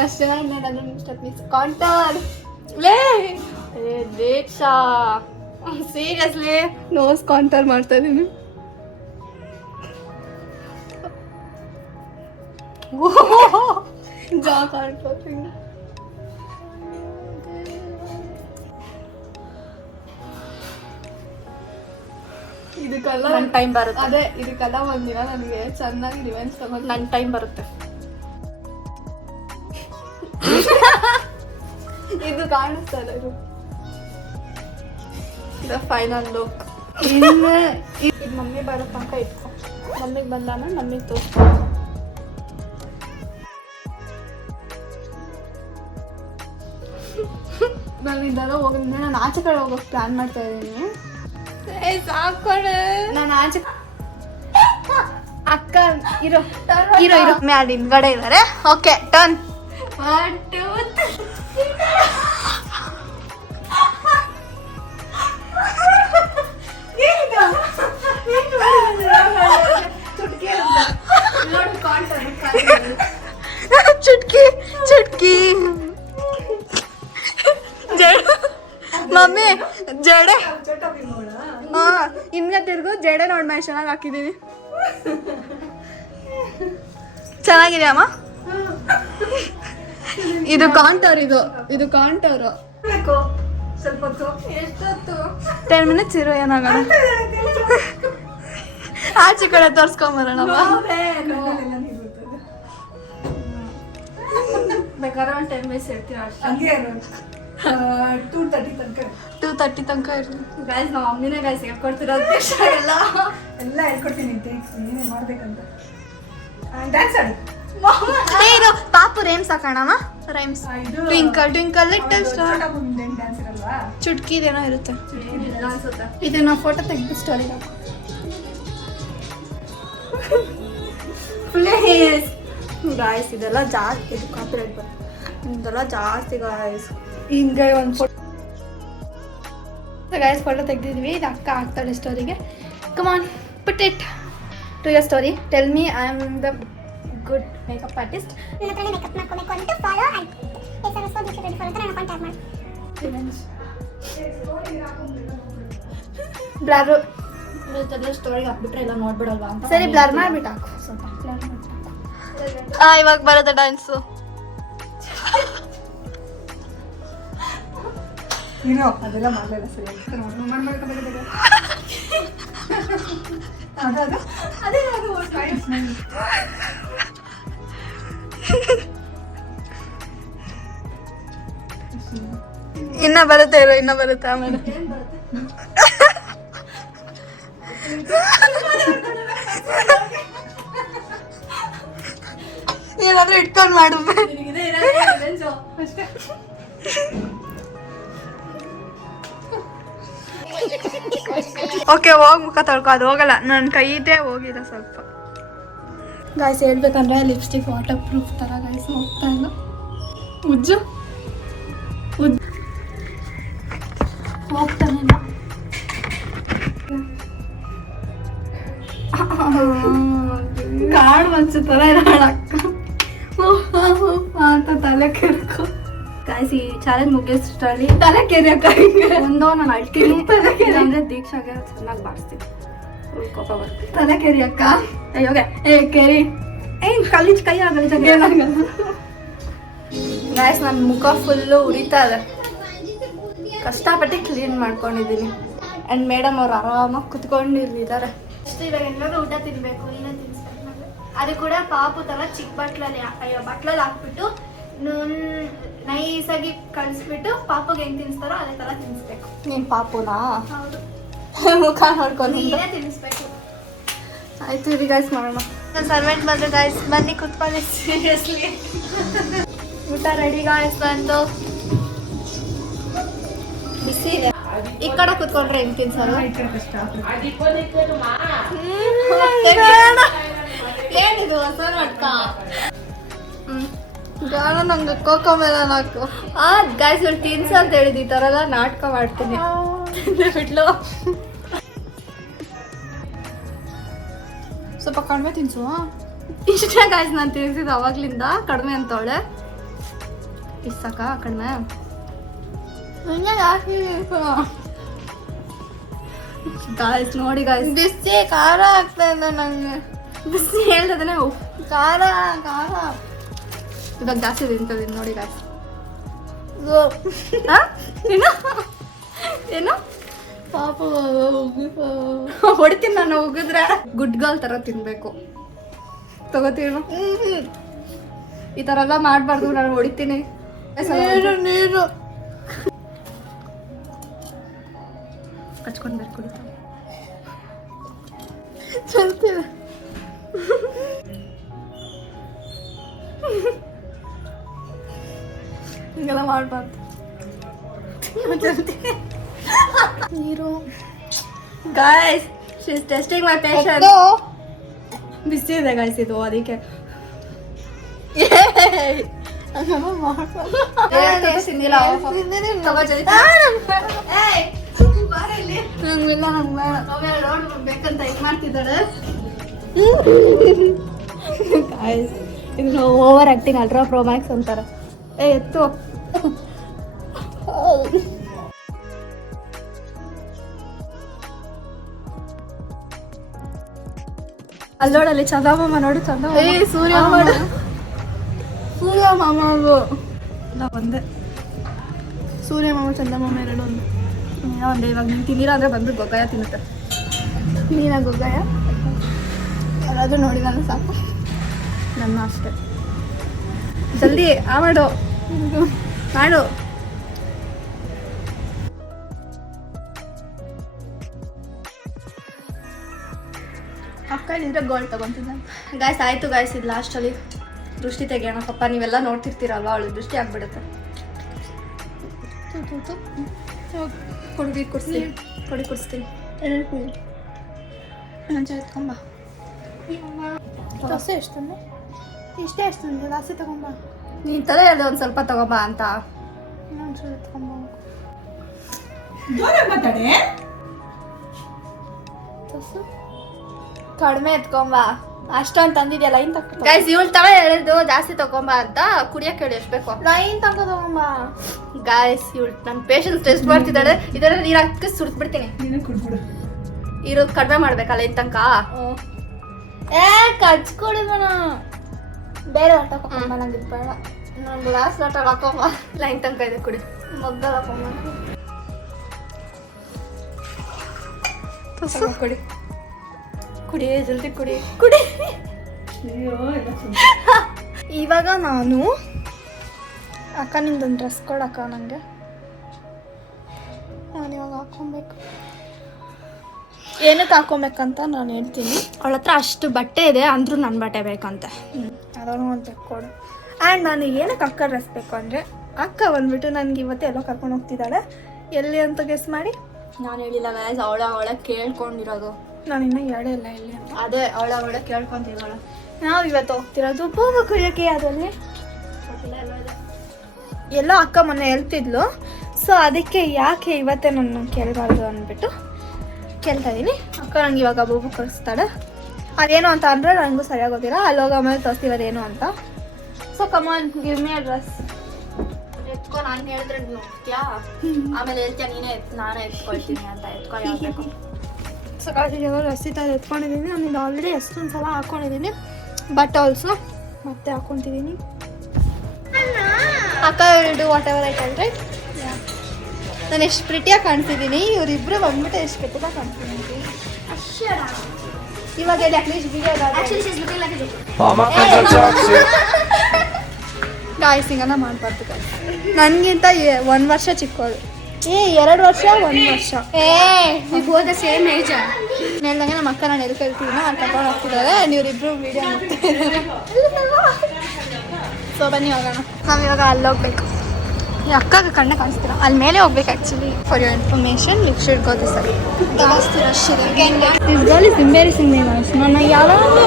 ಅಷ್ಟು ಚೆನ್ನಾಗಿ ನೋಡೋದು ಟೆಕ್ನಿಕ್ಸ್. ಕಾಂಟೋರ್ ಲೇ ದೀಕ್ಷಾ ಸೀರಿಯಸ್ಲಿ ನೋಸ್ ಕಾಂಟರ್ ಮಾಡ್ತಾ ಇದೀನಿ. ಜಾ ಕಾಣ್ಬೋದು. ಇದಕ್ಕೆಲ್ಲ ನನ್ನ ಟೈಮ್ ಬರುತ್ತೆ. ಅದೇ ಇದಕ್ಕೆಲ್ಲ ಒಂದಿನ ನನಗೆ ಚೆನ್ನಾಗಿ ರಿವೆಂಜ್ ತಗೊಂಡು ನನ್ನ ಟೈಮ್ ಬರುತ್ತೆ. ಇದು ಕಾಣಿಸ್ತಲ್ಲ ಇದು ಫೈನಲ್ ಲುಕ್. ಇದು ಮಮ್ಮಿ ಬರೋ ತನಕ ಇಟ್ಕೊ. ಮಮ್ಮಿಗೆ ಬಂದಾನ ಮಮ್ಮಿಗೆ ತೋರಿಸ್ಕೊ. ನಾನು ಇದೆಲ್ಲ ಹೋಗಿದ್ರೆ ನಾನು ಆಚೆ ಕಡೆ ಹೋಗೋಕೆ ಪ್ಲಾನ್ ಮಾಡ್ತಾ ಇದ್ದೀನಿ. ಸಾಕೊಡೆ ನಾನು ಆಚೆ ಅಕ್ಕ ಇರೋ ಇರೋ ಇರೋ ಮ್ಯಾಲ ಹಿಂದ್ಗಡೆ ಇದ್ದಾರೆ. Okay turn 1 2 Chutki Chutki mummy ಜಡೆ ಹಾ ಹಿಂಗೆ ತಿರ್ಗು ಜಡೆ ನೋಡಿ ಮ್ಯಾಚ್ ಚೆನ್ನಾಗಿ ಹಾಕಿದೀನಿ. ಚೆನ್ನಾಗಿದೆ ಅಮ್ಮ. ಇದು ಕಾಂಟರ್, ಇದು ಕಾಂಟರ್. ಸ್ವಲ್ಪ ಹೊತ್ತು. 10 minutes ಇರು, ಏನಾಗಲ್ಲ. ಆಚೆ ಕಡೆ ತೋರ್ಸ್ಕೊಂಬರೋಣ. ಬೇಕಾದ್ರೆ ಒಂದು 10 minutes ಇರ್ತೀವಿ ಅಷ್ಟೇ. ಹಂಗೆ 2:30 ತನಕ 2:30 ತನಕ ಇರಲಿ. ಗೈಸ್ ನಮ್ಮ ಮಮ್ಮಿನೇ ಗೈಸ್ ಹೇಳ್ಕೊಡ್ತಿರೋದು ಎಲ್ಲ ಎಲ್ಲ ಹೇಳ್ಕೊಡ್ತೀನಿ ಟೇಕ್ಸ್ ನೀನೇ ಮಾಡ್ಬೇಕಂತ. ಡ್ಯಾನ್ಸ್ ಆಡಿ. ಇದು ಪಾಪು ರೇಮ್ಸ್ ಹಾಕೋಣಮ್ಮ. ರೈಮ್ಸ್ ಇದು twinkle twinkle little star. Dance ಇರಲ್ವಾ? ಚುಟ್ಕಿದೇನೋ ಇರುತ್ತೆ. ಅನ್ಸುತ್ತೆ. ಇದು ನಾವು ಫೋಟೋ ತೆಗೆದು ಸ್ಟೋರಿ ಹಾಕು. ಪ್ಲೀಸ್ ಗಾಯ್ಸ್ ಇದೆಲ್ಲ ಜಾಸ್ತಿ, ಇದು ಕಾಪಿರೈಟ್ ಬರುತ್ತೆ. ಇದೆಲ್ಲ ಜಾಸ್ತಿ ಗಾಯ್ಸ್. ಹಿಂಗೆ ಒಂದು ಫೋಟೋ ಗೈಸ್ ಫೋಟೋ ತೆಗ್ದಿದ್ವಿ. ಇದು ಅಕ್ಕ ಹಾಕ್ತಾಳೆ ಸ್ಟೋರಿಗೆ. Come on put it to your story. Tell me I am the good makeup artist. Makeup ಮಾಡ್ಕೋಬೇಕು ಅಂತ follow and S R S ready follow ಅಂತ ನಾನು ಕಾಂಟ್ಯಾಕ್ಟ್ ಮಾಡಿ. ಬ್ಲರ್ ಸ್ಟೋರಿಗೆ ಹಾಕ್ಬಿಟ್ರೆ ಎಲ್ಲ ನೋಡ್ಬಿಡಲ್ವಾ ಅಂತ. ಸರಿ ಬ್ಲರ್ ಮಾಡಿಬಿಟ್ಟು ಹಾಕು ಸ್ವಲ್ಪ. ಬ್ಲರ್ ಮಾಡಿಬಿಟ್ಟು ಹಾಕು. ಇವಾಗ ಬರುತ್ತೆ ಡ್ಯಾನ್ಸು. ಇರೋ ಅದೆಲ್ಲ ಮಾಡಲಿಲ್ಲ ಸರಿ ಮಾಡ್ಬೇಕು. ಅದೇ ಇನ್ನ ಬರುತ್ತೆ ಇರೋ, ಇನ್ನ ಬರುತ್ತೆ ಆಮೇಲೆ. ಏನಾದ್ರೂ ಇಟ್ಕೊಂಡು ಮಾಡು. ಓಕೆ ಹೋಗಿ ಮುಖ ತೊಳ್ಕೊ. ಅದು ಹೋಗಲ್ಲ, ನನ್ನ ಕೈಯಿದೆ ಹೋಗಿದೆ ಸ್ವಲ್ಪ. ಗಾಯ್ಸ್ ಹೇಳ್ಬೇಕಂದ್ರೆ ಲಿಪ್ಸ್ಟಿಕ್ ವಾಟರ್ ಪ್ರೂಫ್ ಥರ ಗಾಯ್ಸ್ ಹೋಗ್ತಾ ಇಲ್ಲ. ಉಜ್ಜು ಹೋಗ್ತಾನೆ ಇಲ್ಲ. ಕಾಡು ಮನ್ಸು ಥರ ಇರೋಣ ಅಂತ ತಲೆ ಕೆರ್ಕೊ. ಗಾಯ್ಸ್ ಈ ಚಾಲೆಂಜ್ ಮುಗಿಯೋಷ್ಟರಲ್ಲಿ ತಲೆ ಕೆರಿಯಕ್ಕ ಒಂದೋ ನಾನು ಅಳ್ತೀನಿ ಅಂದ್ರೆ ದೀಕ್ಷಾಗೆ ಚೆನ್ನಾಗಿ ಬಾರಿಸ್ತೀನಿ. ಕೋಪ ಬರ್ತೀನಿ. ತಲೆ ಕೆರಿಯಕ್ಕ. ಅಯ್ಯೋಗೆ ಏ ಕೆರಿ ಕಲೀಜ್ ಕೈ ಆಗಲಿ. ಗಾಯ್ಸ್ ನನ್ನ ಮುಖ ಫುಲ್ಲು ಉರಿತಾ ಇದೆ. ಕಷ್ಟಪಟ್ಟು ಕ್ಲೀನ್ ಮಾಡ್ಕೊಂಡಿದ್ದೀನಿ. ಆ್ಯಂಡ್ ಮೇಡಮ್ ಅವ್ರು ಆರಾಮಾಗಿ ಕುತ್ಕೊಂಡಿರ್ಲಿದ್ದಾರೆ. ಅಷ್ಟು ಇವಾಗ ಎಲ್ಲರೂ ಊಟ ತಿನ್ಬೇಕು, ನೀನೇ ತಿನ್ಸ್ಬೇಕು. ಅದು ಕೂಡ ಪಾಪು ಥರ ಚಿಕ್ಕ ಬಟ್ಲಲ್ಲಿ ಬಟ್ಲಲ್ಲಿ ಹಾಕ್ಬಿಟ್ಟು ನೈಸಾಗಿ ಕಳಿಸ್ಬಿಟ್ಟು ಪಾಪುಗೆ ಹೆಂಗೆ ತಿನ್ನಿಸ್ತಾರೋ ಅದೇ ಥರ ತಿನ್ನಿಸ್ಬೇಕು. ನೀನು ಪಾಪುನಾ? ಹೌದು, ಮುಖ ನೋಡ್ಕೊಂಡು. ನೀನೇ ತಿನ್ನಿಸ್ಬೇಕು. ಆಯ್ತು ಇರಿ ಗಾಯ್ಸ್ ಮಾಡೋಣ. ಸರ್ವೆಂಟ್ ಬಂದ್ರೆ ಗಾಯ್ಸ್ ಬನ್ನಿ ಕುತ್ಕೊಳ್ಳಿ. ಸೀರಿಯಸ್ಲಿ ಊಟ ರೆಡಿ ಗಾಯ್ಸ್ ಬಂದು ಬಿಸಿ ಇದೆ. ಈ ಕಡೆ ಕುತ್ಕೊಂಡ್ರೆ ಹೆಂಗ್ ತಿನ್ಸೋದು? ಏನಿದು ಹೊಸ ನಾಟಕ? ಬೇಡ ನಂಗೆ ಕೋಕೋ ಮೆಲನ್ ಹಾಕು. ಗಾಯ್ಸ್ ಇವ್ರು ತಿನ್ಸ ಅಂತ ಹೇಳಿದ್ ಈ ಥರ ಎಲ್ಲ ನಾಟಕ ಮಾಡ್ತೀನಿ ಬಿಟ್ಲು. ಸ್ವಲ್ಪ ಕಡಿಮೆ ತಿನ್ಸು. ಇಷ್ಟೇ ಗಾಯ್ಸ್ ನಾನು ತಿನ್ಸಿದ್ದು ಅವಾಗ್ಲಿಂದ. ಕಡಿಮೆ ಅಂತವಳೆ. ಇಷ್ಟಕ್ಕ ಕಡಿಮೆ ಗಾಯ್ಸ್ ನೋಡಿ ಗಾಯ್ಸ್, ಬಿಸಿ ಖಾರ ಆಗ್ತಾ ಇದೆ ನಂಗೆ. ಬಿಸಿ ಹೇಳ್ದದನೆ ಖಾರ ಖಾರ ಇವಾಗ ಜಾಸ್ತಿ ತಿಂತದೀನಿ ನೋಡಿ ಗಾಯ್ಸ್. ಇದು ಏನು ಏನು ಪಾಪ ಹೊಡಿತೀನಿ ನಾನು ಉಗಿದ್ರೆ. ಗುಡ್ ಗರ್ಲ್ ಥರ ತಿನ್ಬೇಕು. ತಗೋತೀವಿ ಈ ಥರ ಎಲ್ಲ ಮಾಡಬಾರ್ದು, ನಾನು ಹೊಡಿತೀನಿ. ನೀರು ನೀರು ಕಚ್ಕೊಂಡು ಬೇಕು ಕುಡಿತ ಚಲ್ತಿದೆ. ಹಿಂಗೆಲ್ಲ ಮಾಡಬಾರ್ದು. ನೀರು guys, she is testing my patience. ಬಿಸಿ ಇದೆ ಗಾಯ್ಸ್ ಇದು, ಅದಕ್ಕೆ ಬೇಕಂತ ಇದು ಮಾಡ್ತಿದ್ದಾಳೆ. ಇನ್ನು over acting ultra pro max ಅಂತಾರೆ. ಎತ್ತು ಅಲ್ಲೋಡಲ್ಲಿ ಚಂದಮಾಮ ನೋಡು, ಚಂದಮಾಮ. ಸೂರ್ಯ ಮಾಮ. ಸೂರ್ಯ ಮಾಮ ಅದು ಇಲ್ಲ ಒಂದೇ, ಸೂರ್ಯ ಮಾಮ ಚಂದಮಾಮ ಎರಡು ಒಂದು. ಒಂದೇ. ಇವಾಗ ನೀನು ತಿನ್ನಿರ ಅಂದರೆ ಬಂದು ಗೊಗ್ಗಾಯ ತಿನ್ನುತ್ತೆ. ನೀನ ಗೊಗ್ಗಾಯ ಯಾರಾದರೂ ನೋಡಿ ನಾನು ಸಾಕು. ನನ್ನ ಅಷ್ಟೇ. ಜಲ್ದಿ ಮಾಡು ಮಾಡು. ಅಕ್ಕ ಇದ್ರೆ ಗೋಲ್ಡ್ ತಗೊಂತಿದ್ದ. ಗಾಯ್ಸ್ ಆಯಿತು ಗಾಯ್ಸ್, ಇದು ಲಾಸ್ಟಲ್ಲಿ ದೃಷ್ಟಿ ತೆಗಿಯೋಣ. ಪಪ್ಪ ನೀವೆಲ್ಲ ನೋಡ್ತಿರ್ತೀರಲ್ವ, ಅವಳು ದೃಷ್ಟಿ ಆಗ್ಬಿಡುತ್ತೆ. ಕೊಡುಗೆ ಕೊಡ್ತೀನಿ. ಕೊಡಿ ಕುಡಿಸ್ತೀನಿ. ಮಂಚ ಎತ್ಕೊಂಬ. ದೋಸೆ ಎಷ್ಟಂದ್ರೆ ಇಷ್ಟೇ ಎಷ್ಟಂದ್ರೆ ದೋಸೆ ತಗೊಂಬ. ನೀನು ತಲೆ ಹೇಳಿದೆ ಒಂದು ಸ್ವಲ್ಪ ತಗೊಂಬ ಅಂತ. ಇನ್ನೊಂದ್ಸಲ ಎತ್ಕೊಂಬ. ದೋಸೆ ಕಡಿಮೆ ಎತ್ಕೊಂಬ. ಅಷ್ಟೊಂದು ತಂದಿದ್ಯಲ್ಲ ಇನ್ ತಕ್ಕ. ಗೈಸ್ ಇವಳು ತಲೆ ಹೇಳಿದ್ದು ಜಾಸ್ತಿ ತಗೊಂಬ ಅಂತ. ಕುಡಿಯೋಕೆ ಹೇಳಿ ಎಷ್ಟು ಬೇಕು. ಲೈನ್ ತನಕ ತಗೊಂಬ. ಗಾಯ್ಸ್ ಇವಳು ನನ್ನ ಪೇಷನ್ಸ್ ಟೆಸ್ಟ್ ಮಾಡ್ತಿದ್ದಾಳೆ. ಇದರಲ್ಲಿ ನೀರು ಹಾಕಿ ಸುರಿದ್ಬಿಡ್ತೀನಿ. ನೀನು ಕುಡ್ಬಿಡು. ಇರೋ ಕಡಿಮೆ ಮಾಡ್ಬೇಕಲ್ಲ ಇನ್ ತನಕ. ಕಚ್ಕೊಡಿದಣ. ಬೇರೆ ಆಟ ಹಾಕೊಂಬ. ನಂಗೆ ಇದು ಬೇಡ. ನಾನು ಗ್ಲಾಸ್ ಆಟ ಹಾಕೊಂಬ. ಲೈನ್ ತನಕ ಇದೆ, ಕುಡಿ. ಮಗ್ಗಲ್ ಹಾಕೊಂಬ. ತಗೋ, ಕುಡಿ ಕುಡಿ ಜಲ್ದಿ ಕುಡಿ ಕುಡಿ. ಅಯ್ಯೋ ಎಲ್ಲ ಇವಾಗ ನಾನು ಅಕ್ಕ ನಿಂದೊಂದು ಡ್ರೆಸ್ ಕೊಡಕ್ಕ ನನಗೆ. ನಾನು ಇವಾಗ ಹಾಕೊಬೇಕು. ಏನಕ್ಕೆ ಹಾಕೊಬೇಕಂತ ನಾನು ಹೇಳ್ತೀನಿ. ಅವಳ ಹತ್ರ ಅಷ್ಟು ಬಟ್ಟೆ ಇದೆ, ಅಂದ್ರೂ ನನ್ನ ಬಟ್ಟೆ ಬೇಕಂತ. ಅದನ್ನು ಒಂದು ಕೊಡು. ಆ್ಯಂಡ್ ನಾನು ಏನಕ್ಕೆ ಅಕ್ಕ ಡ್ರೆಸ್ ಬೇಕು ಅಂದರೆ, ಅಕ್ಕ ಬಂದ್ಬಿಟ್ಟು ನನಗೆ ಇವತ್ತು ಎಲ್ಲೋ ಕರ್ಕೊಂಡು ಹೋಗ್ತಿದ್ದಾಳೆ. ಎಲ್ಲಿ ಅಂತ ಗೆಸ್ ಮಾಡಿ. ನಾನು ಹೇಳಿಲ್ಲ ಗಾಯ್ಸ್, ಅವಳ ಕೇಳ್ಕೊಂಡಿರೋದು. ನಾನು ಇನ್ನೂ ಹೇಳೇ ಇಲ್ಲ ಎಲ್ಲಿ ಅಂತ. ಅದೇ ಅವಳ ಕೇಳ್ಕೊಂತಿದ್ದಾಳೆ. ನಾವು ಇವತ್ತು ಹೋಗ್ತಿರೋದು ಬೋಬ ಕುಯ್ಯೋಕೆ. ಅದರಲ್ಲಿ ಎಲ್ಲೋ ಅಕ್ಕ ಮೊನ್ನೆ ಹೇಳ್ತಿದ್ಲು. ಸೊ ಅದಕ್ಕೆ ಯಾಕೆ ಇವತ್ತೇ ನಾನು ಕೇಳಬಾರ್ದು ಅಂದ್ಬಿಟ್ಟು ಕೇಳ್ತಾ ಇದ್ದೀನಿ. ಅಕ್ಕ ನಂಗೆ ಇವಾಗ ಬೋಬು ಕಳಿಸ್ತಾಳೆ. ಅದೇನು ಅಂತ ಅಂದರೆ ನನಗೂ ಸರಿಯಾಗಿ ಗೊತ್ತಿಲ್ಲ. ಅಲ್ಲೋಗ ಆಮೇಲೆ ತೋರಿಸ್ತೀವಿ ಅದೇನು ಅಂತ. ಸೊ ಕಮಾನ್ ಗಿವ್ ಮಿ ಅ ಡ್ರೆಸ್. ಎತ್ಕೊ, ನಾನು ಹೇಳಿದ್ರೆ ನೀನು ಹೋಗ್ತೀಯಾ? ಆಮೇಲೆ ಹೇಳ್ತೀಯ ನೀನೇ ನಾನೇ ಎತ್ಕೊಳ್ತೀನಿ ಅಂತ. ಎತ್ಕೊ ಯಾವ್ದು. ಸೊ ಕಾಲೇಜಿಗೆ ಡ್ರೆಸ್ ಈ ಥರ ಎತ್ಕೊಂಡಿದ್ದೀನಿ. ನಾನು ಇದು ಆಲ್ರೆಡಿ ಎಷ್ಟೊಂದು ಸಲ ಹಾಕ್ಕೊಂಡಿದ್ದೀನಿ. ಬಟ್ ಆಲ್ಸೋ ಮತ್ತೆ ಹಾಕ್ಕೊತಿದ್ದೀನಿ. ಅಕ್ಕ ಎರಡು ವಾಟ್ ಎವರ್ ಐಟ್ ಅಲ್ರಿ. ನಾನು ಎಷ್ಟು ಪ್ರಿಟಿಯಾಗಿ ಕಾಣ್ತಿದ್ದೀನಿ. ಇವರಿಬ್ಬರು ಬಂದ್ಬಿಟ್ಟು ಎಷ್ಟು ಕೆಟ್ಟದಾಗ ಕಾಣ್ತಿದ್ದೀನಿ. ಇವಾಗ ಹೇಳಿ ಅಟ್ಲೀಸ್ಟ್ ವಿಡಿಯೋ ಗಾಯ್ಸ್ ಹಿಂಗನ ಮಾಡಬಾರ್ದು. ನನಗಿಂತ 1 ವರ್ಷ ಚಿಕ್ಕವಳು. 2 ವರ್ಷ 1 ವರ್ಷ. ಬೋಧ ಸೇಮ್ ಏಜ್. ಹೇಳ್ದಂಗೆ ನಮ್ಮ ಅಕ್ಕ ನಾನು ಎಲ್ಲಿ ಕಲ್ತೀವಿ ಅವ್ರು ಕರ್ಕೊಂಡು ಹೋಗ್ತಿದ್ದಾರೆ. ಇವರಿಬ್ಬರು ವೀಡಿಯೋ ಮಾಡ್ತಿದ್ದಾರೆ. ಸೊ ಬನ್ನಿ ಹೋಗೋಣ. ನಾವಿವಾಗ ಅಲ್ಲೋಗ್ಬೇಕು. ಈ ಅಕ್ಕಗೆ ಕಣ್ಣ ಕಾಣಿಸ್ತೀರ. ಅಲ್ಲಿ ಮೇಲೆ ಹೋಗ್ಬೇಕು actually. For your information you should go this side. ಜಾಸ್ತಿ ರಶ್ ಇದೆ. This girl is embarrassing me guys. ನನ್ನ ಯಾವಾಗಲೂ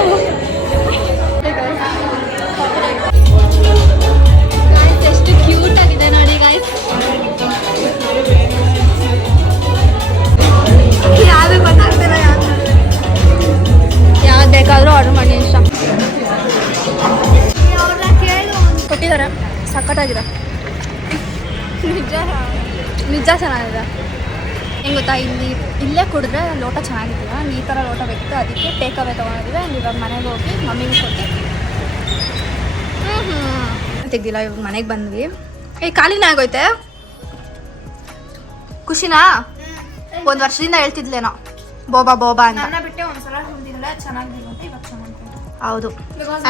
ಎಷ್ಟು ಕ್ಯೂಟ್ ಆಗಿದೆ ನೋಡಿ ಗಾಯ್ಸ್. ಯಾವುದು ಗೊತ್ತಾಗ್ತಿಲ್ಲ. ಯಾವ್ದು ಬೇಕಾದರೂ ಆರ್ಡರ್ ಮಾಡಿ ಇಷ್ಟ. ಕೊಟ್ಟಿದ್ದಾರೆ. ಸಖತ್ತಾಗಿದೆ. ನಿಜ ಚೆನ್ನಾಗಿದೆ. ಹೆಂಗೆ ಗೊತ್ತಾ, ಇಲ್ಲೇ ಕುಡಿದ್ರೆ ಲೋಟ ಚೆನ್ನಾಗಿದ್ದಿಲ್ಲ, ಈ ಥರ ಲೋಟ ಬೇಕಿತ್ತು, ಅದಕ್ಕೆ ಟೇಕ್ ಅವೇ ತೊಗೊಂಡಿದ್ವಿ. ಇವಾಗ ಮನೆಗೆ ಹೋಗಿ ಮಮ್ಮಿಗೆ ಕೊಟ್ಟು ತೆಗ್ದಿಲ್ಲ. ಇವಾಗ ಮನೆಗೆ ಬಂದ್ವಿ. ಕಾಲಿನ ಆಗೋಯ್ತೆ. ಖುಷಿನಾ? ಒಂದು ವರ್ಷದಿಂದ ಹೇಳ್ತಿದ್ಲೇನೋ ಬೋಬಾ ಬೋಬಾ ಅಂತ. ನನ್ನ ಬಿಟ್ಟೆ ಒಂದ್ಸಲ ತಿಂದಿಲ್ಲ, ಚೆನ್ನಾಗಿಲ್ಲ ಅಂತ ಇವಾಗ ಚೆನ್ನಾಗಿ. ಹೌದು.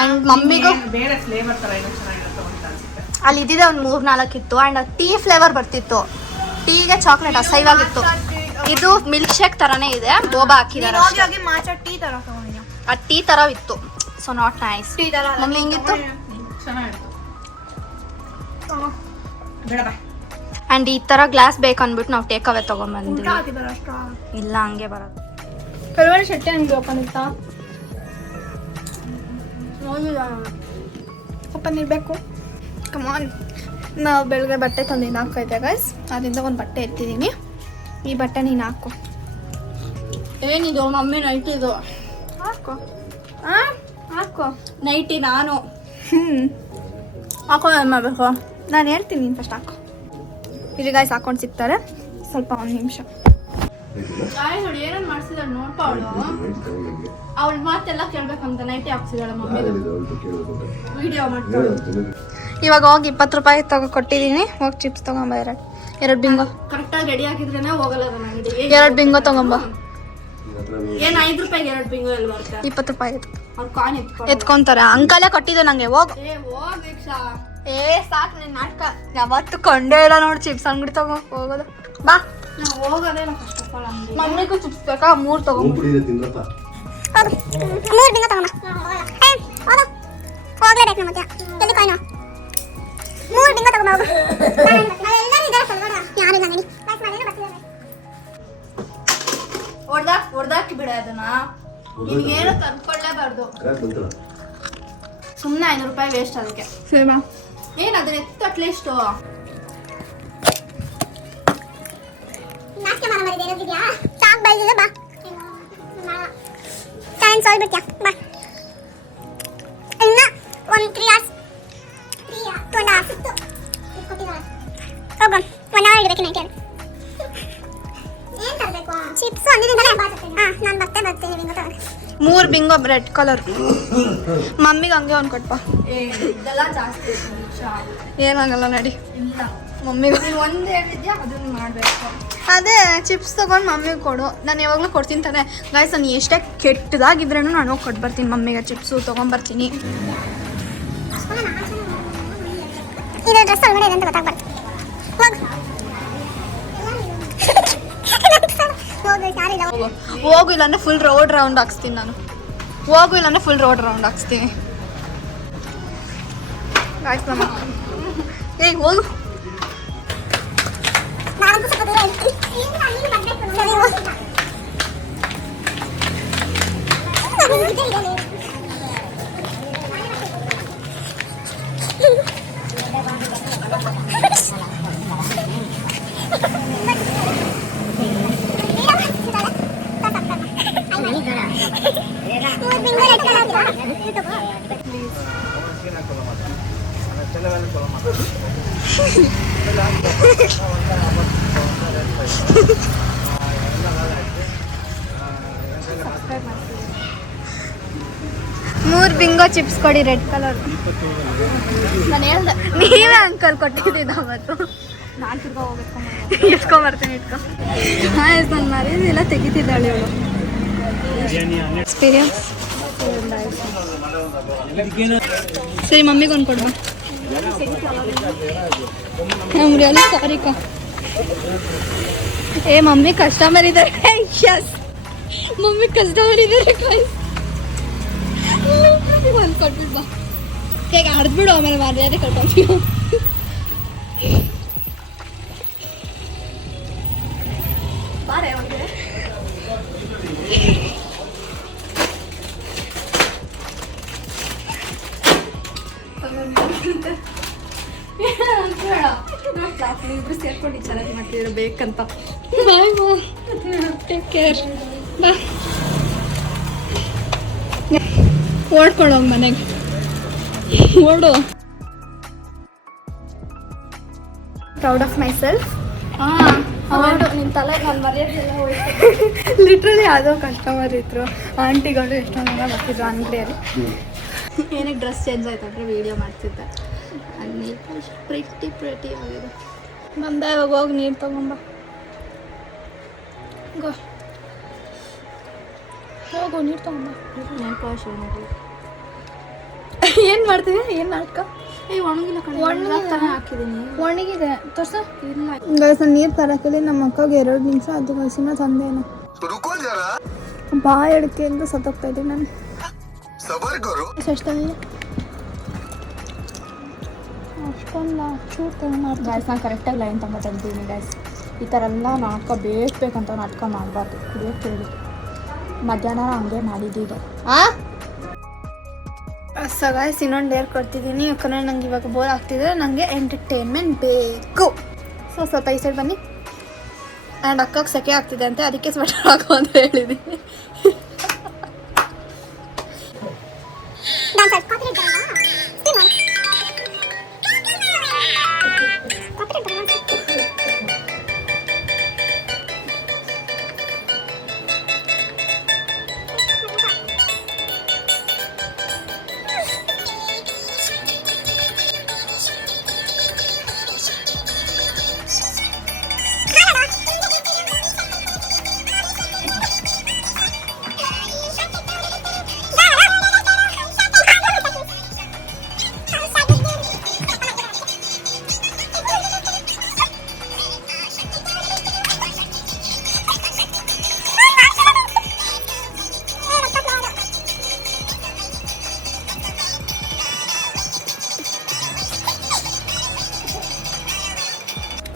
ಆ್ಯಂಡ್ ಮಮ್ಮಿಗೂ ಬೇರೆ ಫ್ಲೇವರ್ ಥರ ಏನೋ ಚೆನ್ನಾಗಿರುತ್ತೆ ಅಂತ ಅನ್ಸುತ್ತೆ. ಅಲ್ಲಿ ಇದ್ದಿದೆ ಒಂದು 3-4 ಇತ್ತು. ಆ್ಯಂಡ್ ಟೀ ಫ್ಲೇವರ್ ಬರ್ತಿತ್ತು. ಟೀಗೆ ಚಾಕ್ಲೇಟ್ ಅಸಹ್ಯವಾಗಿತ್ತು. ಇದು ಮಿಲ್ಕ್ ಶೇಕ್ ಥರನೇ ಇದೆ, ಬೋಬಾ ಹಾಕಿದ್ದಾರೆ. ಹೋಗಿ ಮಾಚಾ ಟೀ ತರ ತಗೊಂಡಿದ್ಯಾ? ಆ ಟೀ ಥರ ಇತ್ತು. So not nice. ಟೀ ತರ ಮಮ್ಮಿ ಹೆಂಗಿತ್ತು? ಚೆನ್ನಾಗಿತ್ತು. ಬೇಡ ಬಾ. ಆ್ಯಂಡ್ ಈ ಥರ ಗ್ಲಾಸ್ ಬೇಕು ಅಂದ್ಬಿಟ್ಟು ನಾವು ಟೇಕ್ ಅವೇ ತೊಗೊಂಬಂದ್ವಿ. ಹಾಕಿದಾರೆ ಅಷ್ಟು. ಇಲ್ಲ, ಹಂಗೆ ಬರೋದು. ಕಲ್ವರಿ ಶೆಟ್ಟಿ ಹಂಗೆ ಓಪನ್ ಇತ್ತಾ? ಓಪನ್ ಇರಬೇಕು. ಕಮಾನ್. ನಾವು ಬೆಳಗ್ಗೆ ಬಟ್ಟೆ ತಂದು ಹಾಕೈತೆ ಗೈಸ್, ಅದರಿಂದ ಒಂದು ಬಟ್ಟೆ ಎತ್ತಿದ್ದೀನಿ. ಈ ಬಟ್ಟೆ ನೀನು ಹಾಕೋ. ಏನಿದು ಮಮ್ಮಿ ನೈಟಿದು? ಹಾಕೋ. ಹಾಂ ಹಾಕೋ. ನೈಟಿ ನಾನು ಹಾಕೋ. ಏನು ಮಾಡಬೇಕು? ನಾನು ಹೇಳ್ತೀನಿ, ನೀನು ಫಸ್ಟ್ ಹಾಕೋ. ಇದು ಗೈಸ್ ಹಾಕೊಂಡು ಸಿಗ್ತಾರೆ. ಸ್ವಲ್ಪ ಒಂದು ನಿಮಿಷ. ನೋಡಿ ಏನನ್ನ ಮಾಡ್ಸಿದಾಳೆ ನೋಡ್ಪ ಅವಳು. ಅವಳ ಮಾತೆಲ್ಲ ಕೇಳ್ಬೇಕಂತ ನೈಟಿ ಹಾಕ್ಸಿದಾಳೆ ಮಮ್ಮಿ. ವಿಡಿಯೋ ಮಾಡ್ತಾಳೆ. ಇವಾಗ ಹೋಗಿ 20 ರೂಪಾಯಿ ಕೊಟ್ಟಿದ್ದೀನಿ. ಹೋಗಿ ಚಿಪ್ಸ್ ತಗೊಂಬ. ಎರಡು ಬಿಂಗೋ. ಕರೆಕ್ಟಾಗಿ ರೆಡಿ ಆಗಿದ್ರೇನೆ ಹೋಗಲ್ಲ ನನಗೆ. 2 ಬಿಂಗೋ ತಗೊಂಬ. ಏನು 5 ರೂಪಾಯಿಗೆ 2 ಬಿಂಗೋ ಎಲ್ಲಿ ಬರುತ್ತೆ? 20 ರೂಪಾಯಿ ಅವ್ರು ಕಾಯಿನ್ ಎತ್ಕೊಂತಾರೆ. ಅಂಕಲೇ ಕೊಟ್ಟಿದ್ದು ನಂಗೆ. ಹೋಗು. ಸಾಕು ನಿನ್ನ ನಾಟಕ. ಯಾವತ್ತು ಕೊಂಡೇ ಇಲ್ಲ ನೋಡಿ ಚಿಪ್ಸ್ ಅಂಗಡಿ ತಗೋ ಹೋಗೋದು. ಬಾ. ಹೋಗೋದೇ ಫಸ್ಟ್ ಆಫ್ ಆಲ್ ಅಂಗಡಿ. ಮಮ್ಮಿಗೂ ಚಿಪ್ಸ್ ಬೇಕಾ? 3 ತಗೊಂಡು 3 ಬಿಂಗೋ ತಗೊಂಬ. ಹೋಗ್ಲೇಬೇಕು ಮತ್ತೆ. ಎಲ್ಲಿ ಕಾಯಿನ 3 ಬಿಂಗೋ ತಗೊಂಬ. ಹೊಡ್ದಾಕಿ ಬಿಡ ಅದನ್ನ. ನಿನಗೇನು ತಂದ್ಕೊಳ್ಳೇಬಾರ್ದು. ಸುಮ್ಮನೆ 500 ರೂಪಾಯಿ ವೇಸ್ಟ್ ಅದಕ್ಕೆ. ಏನು ಅದನ್ನ ಎತ್ತು ಅಟ್ಲೀಸ್ಟ್. ಮೂರು ಬಿಂಗೋ ರೆಡ್ ಕಲರ್. ಮಮ್ಮಿಗೆ ಹಂಗೆ ಒಂದು ಕೊಟ್ಪ. ಏನಾಗಲ್ಲ ನಡಿ. ಮಮ್ಮಿಗೆ ಒಂದು ಹೇಳಿದ್ಯಾ ಅದನ್ನು ಮಾಡಬೇಕು. ಅದೇ ಚಿಪ್ಸ್ ತೊಗೊಂಡು ಮಮ್ಮಿಗೆ ಕೊಡು. ನಾನು ಯಾವಾಗಲೂ ಕೊಡ್ತೀನಿ ತಾನೆ ಗೈಸ್. ನಾನು ಎಷ್ಟೇ ಕೆಟ್ಟದಾಗಿದ್ರೂ ನಾನು ಹೋಗಿ ಕೊಟ್ಟು ಬರ್ತೀನಿ ಮಮ್ಮಿಗೆ. ಚಿಪ್ಸು ತೊಗೊಂಬರ್ತೀನಿ. ಹೋಗು, ಇಲ್ಲಾಂದ್ರೆ ಫುಲ್ ರೋಡ್ ರೌಂಡ್ ಹಾಕ್ಸ್ತೀನಿ ನಾನು. ಹೋಗು, ಇಲ್ಲಾಂದ್ರೆ ಫುಲ್ ರೋಡ್ ರೌಂಡ್ ಹಾಕ್ಸ್ತೀನಿ. ಏ ಹೋಗು. ಮೂರು ಬಿಂಗೋ ಚಿಪ್ಸ್ ಕೊಡಿ ರೆಡ್ ಕಲರ್. ನಾನು ಹೇಳ್ದೆ ನೀವೇ ಅಂಕಲ್ ಕೊಟ್ಟಿದ್ದ ಅವತ್ತು. ನಾನು ತಿರ್ಗಾ ಹೋಗಿ ಇಟ್ಕೊಂಬರ್ತೀನಿ. ನಾನು ಮರೆಯೋದಿಲ್ಲ, ತೆಗಿತಿದ್ದಾಳೆ ಇವಳು. ಎಕ್ಸ್ಪೀರಿಯನ್ಸ್ ಸರಿ. ಮಮ್ಮಿಗೆ ಒಂದು ಕೊಡುವ. ನಮ್ಮ ರಿಯಲಿ ಸಾರಿ ಕಾ. ಏ ಮಮ್ಮಿ ಕಸ್ಟಮರ್ ಇದ್ದಾರೆ. ಯಸ್, ಮಮ್ಮಿ ಕಸ್ಟಮರ್ ಇದ್ದಾರೆ. ಒಂದು ಕೊಟ್ಬಿಟ್ಟು ಬಾ. ಹೇಗೆ ಅರ್ದ್ಬಿಡು, ಆಮೇಲೆ ಮರ್ಯಾದೆ ಕಟ್ಕೊತೀವಿ. ಬಾರೆ ಅವ್ರಿಗೆ. ಇಬ್ರು ಸೇರ್ಕೊಂಡು ಚೆನ್ನಾಗಿ ಮಾಡ್ತಿದ್ರು ಬೇಕಂತ. ಬಾಯ್ ಬಾ, ಟೇಕ್ ಕೇರ್. ಬಾ, ಓಡ್ಕೊಳ್ಳೋಂಗ ಮನೆಗೆ ಓಡು. Proud of my self. ಹೌದು ನಿನ್ನ ತಲೆ ನಾನು ಮರ್ಯಾದೆಲ್ಲ ಹೋಯ್ತು. ಲಿಟ್ರಲಿ ಯಾವುದೋ ಕಸ್ಟಮರ್ ಇದ್ರು, ಆಂಟಿಗಳು ಎಷ್ಟೊಂದು ಜನ ಬರ್ತಿದ್ರು ಅಂಗಡಿಯಲ್ಲಿ. ಏನಕ್ಕೆ ಡ್ರೆಸ್ ಚೇಂಜ್ ಆಯ್ತು ಅಂದರೆ ವೀಡಿಯೋ ಮಾಡ್ತಿದ್ದೆ. ಪ್ರಿಟಿ ಆಗಿದೆ. ಬಂದ ಇವಾಗ ಹೋಗಿ ನೀರು ತಗೊಂಬ. ಹೋಗು ನೀರು ತಗೊಂಬ. ಏನು ಮಾಡ್ತೀವಿ? ಏನು ನಾಟಕ? ಒಣಗಿಲ್ಲ ಒಣಗಿಲ್ಲ. ಹಾಕಿದ್ದೀನಿ. ಒಣಗಿದೆ ತೋರ್ಸ. ಇಲ್ಲ ಗೈಸ್ ನೀರು ತರಕ್ಕೆ ನಮ್ಮ ಅಕ್ಕಗೆ 2 ನಿಮಿಷ ಅದು ಗೈಸಿನ ತಂದೇನು ಬಾಯ್ ಅಡಿಕೆಯಿಂದ ಸತ್ತೋಗ್ತಾ ಇದ್ದೀನಿ ನಾನು. ಎಷ್ಟೊಂದು ಅಷ್ಟೊಂದು ಚೂರು ತಗೊಂಡು ಗ್ಯಾಸ್ ನಾನು ಕರೆಕ್ಟಾಗಿ ಲೈನ್ ತಗೊಂಡಿದ್ದೀನಿ ಗ್ಯಾಸ್. ಈ ಥರ ಎಲ್ಲ ನಾಟಕ ಬೇಕಂತ ನಾಟಕ ಮಾಡಬಾರ್ದು. ಕುಡಿಯೋಕ್ಕೆ ಹೇಳಿ ಮಧ್ಯಾಹ್ನ ಹಂಗೆ ಮಾಡಿದ್ದು. ಸೊ ಗೈಸ್ ಇನ್ನೊಂದು ಡೇರ್ ಕೊಡ್ತಿದ್ದೀನಿ, ಯಾಕಂದರೆ ನಂಗೆ ಇವಾಗ ಬೋರ್ ಆಗ್ತಿದ್ರೆ ನನಗೆ ಎಂಟರ್ಟೈನ್ಮೆಂಟ್ ಬೇಕು. ಸೊ ಸ್ವಲ್ಪ ಈ ಸೈಡ್ ಬನ್ನಿ. ಆ್ಯಂಡ್ ಅಕ್ಕಗೆ ಸೆಕೆ ಆಗ್ತಿದೆ ಅಂತೆ, ಅದಕ್ಕೆ ಸ್ವೆಟರ್ ಹಾಕೋ ಅಂತ ಹೇಳಿದ್ದೀನಿ.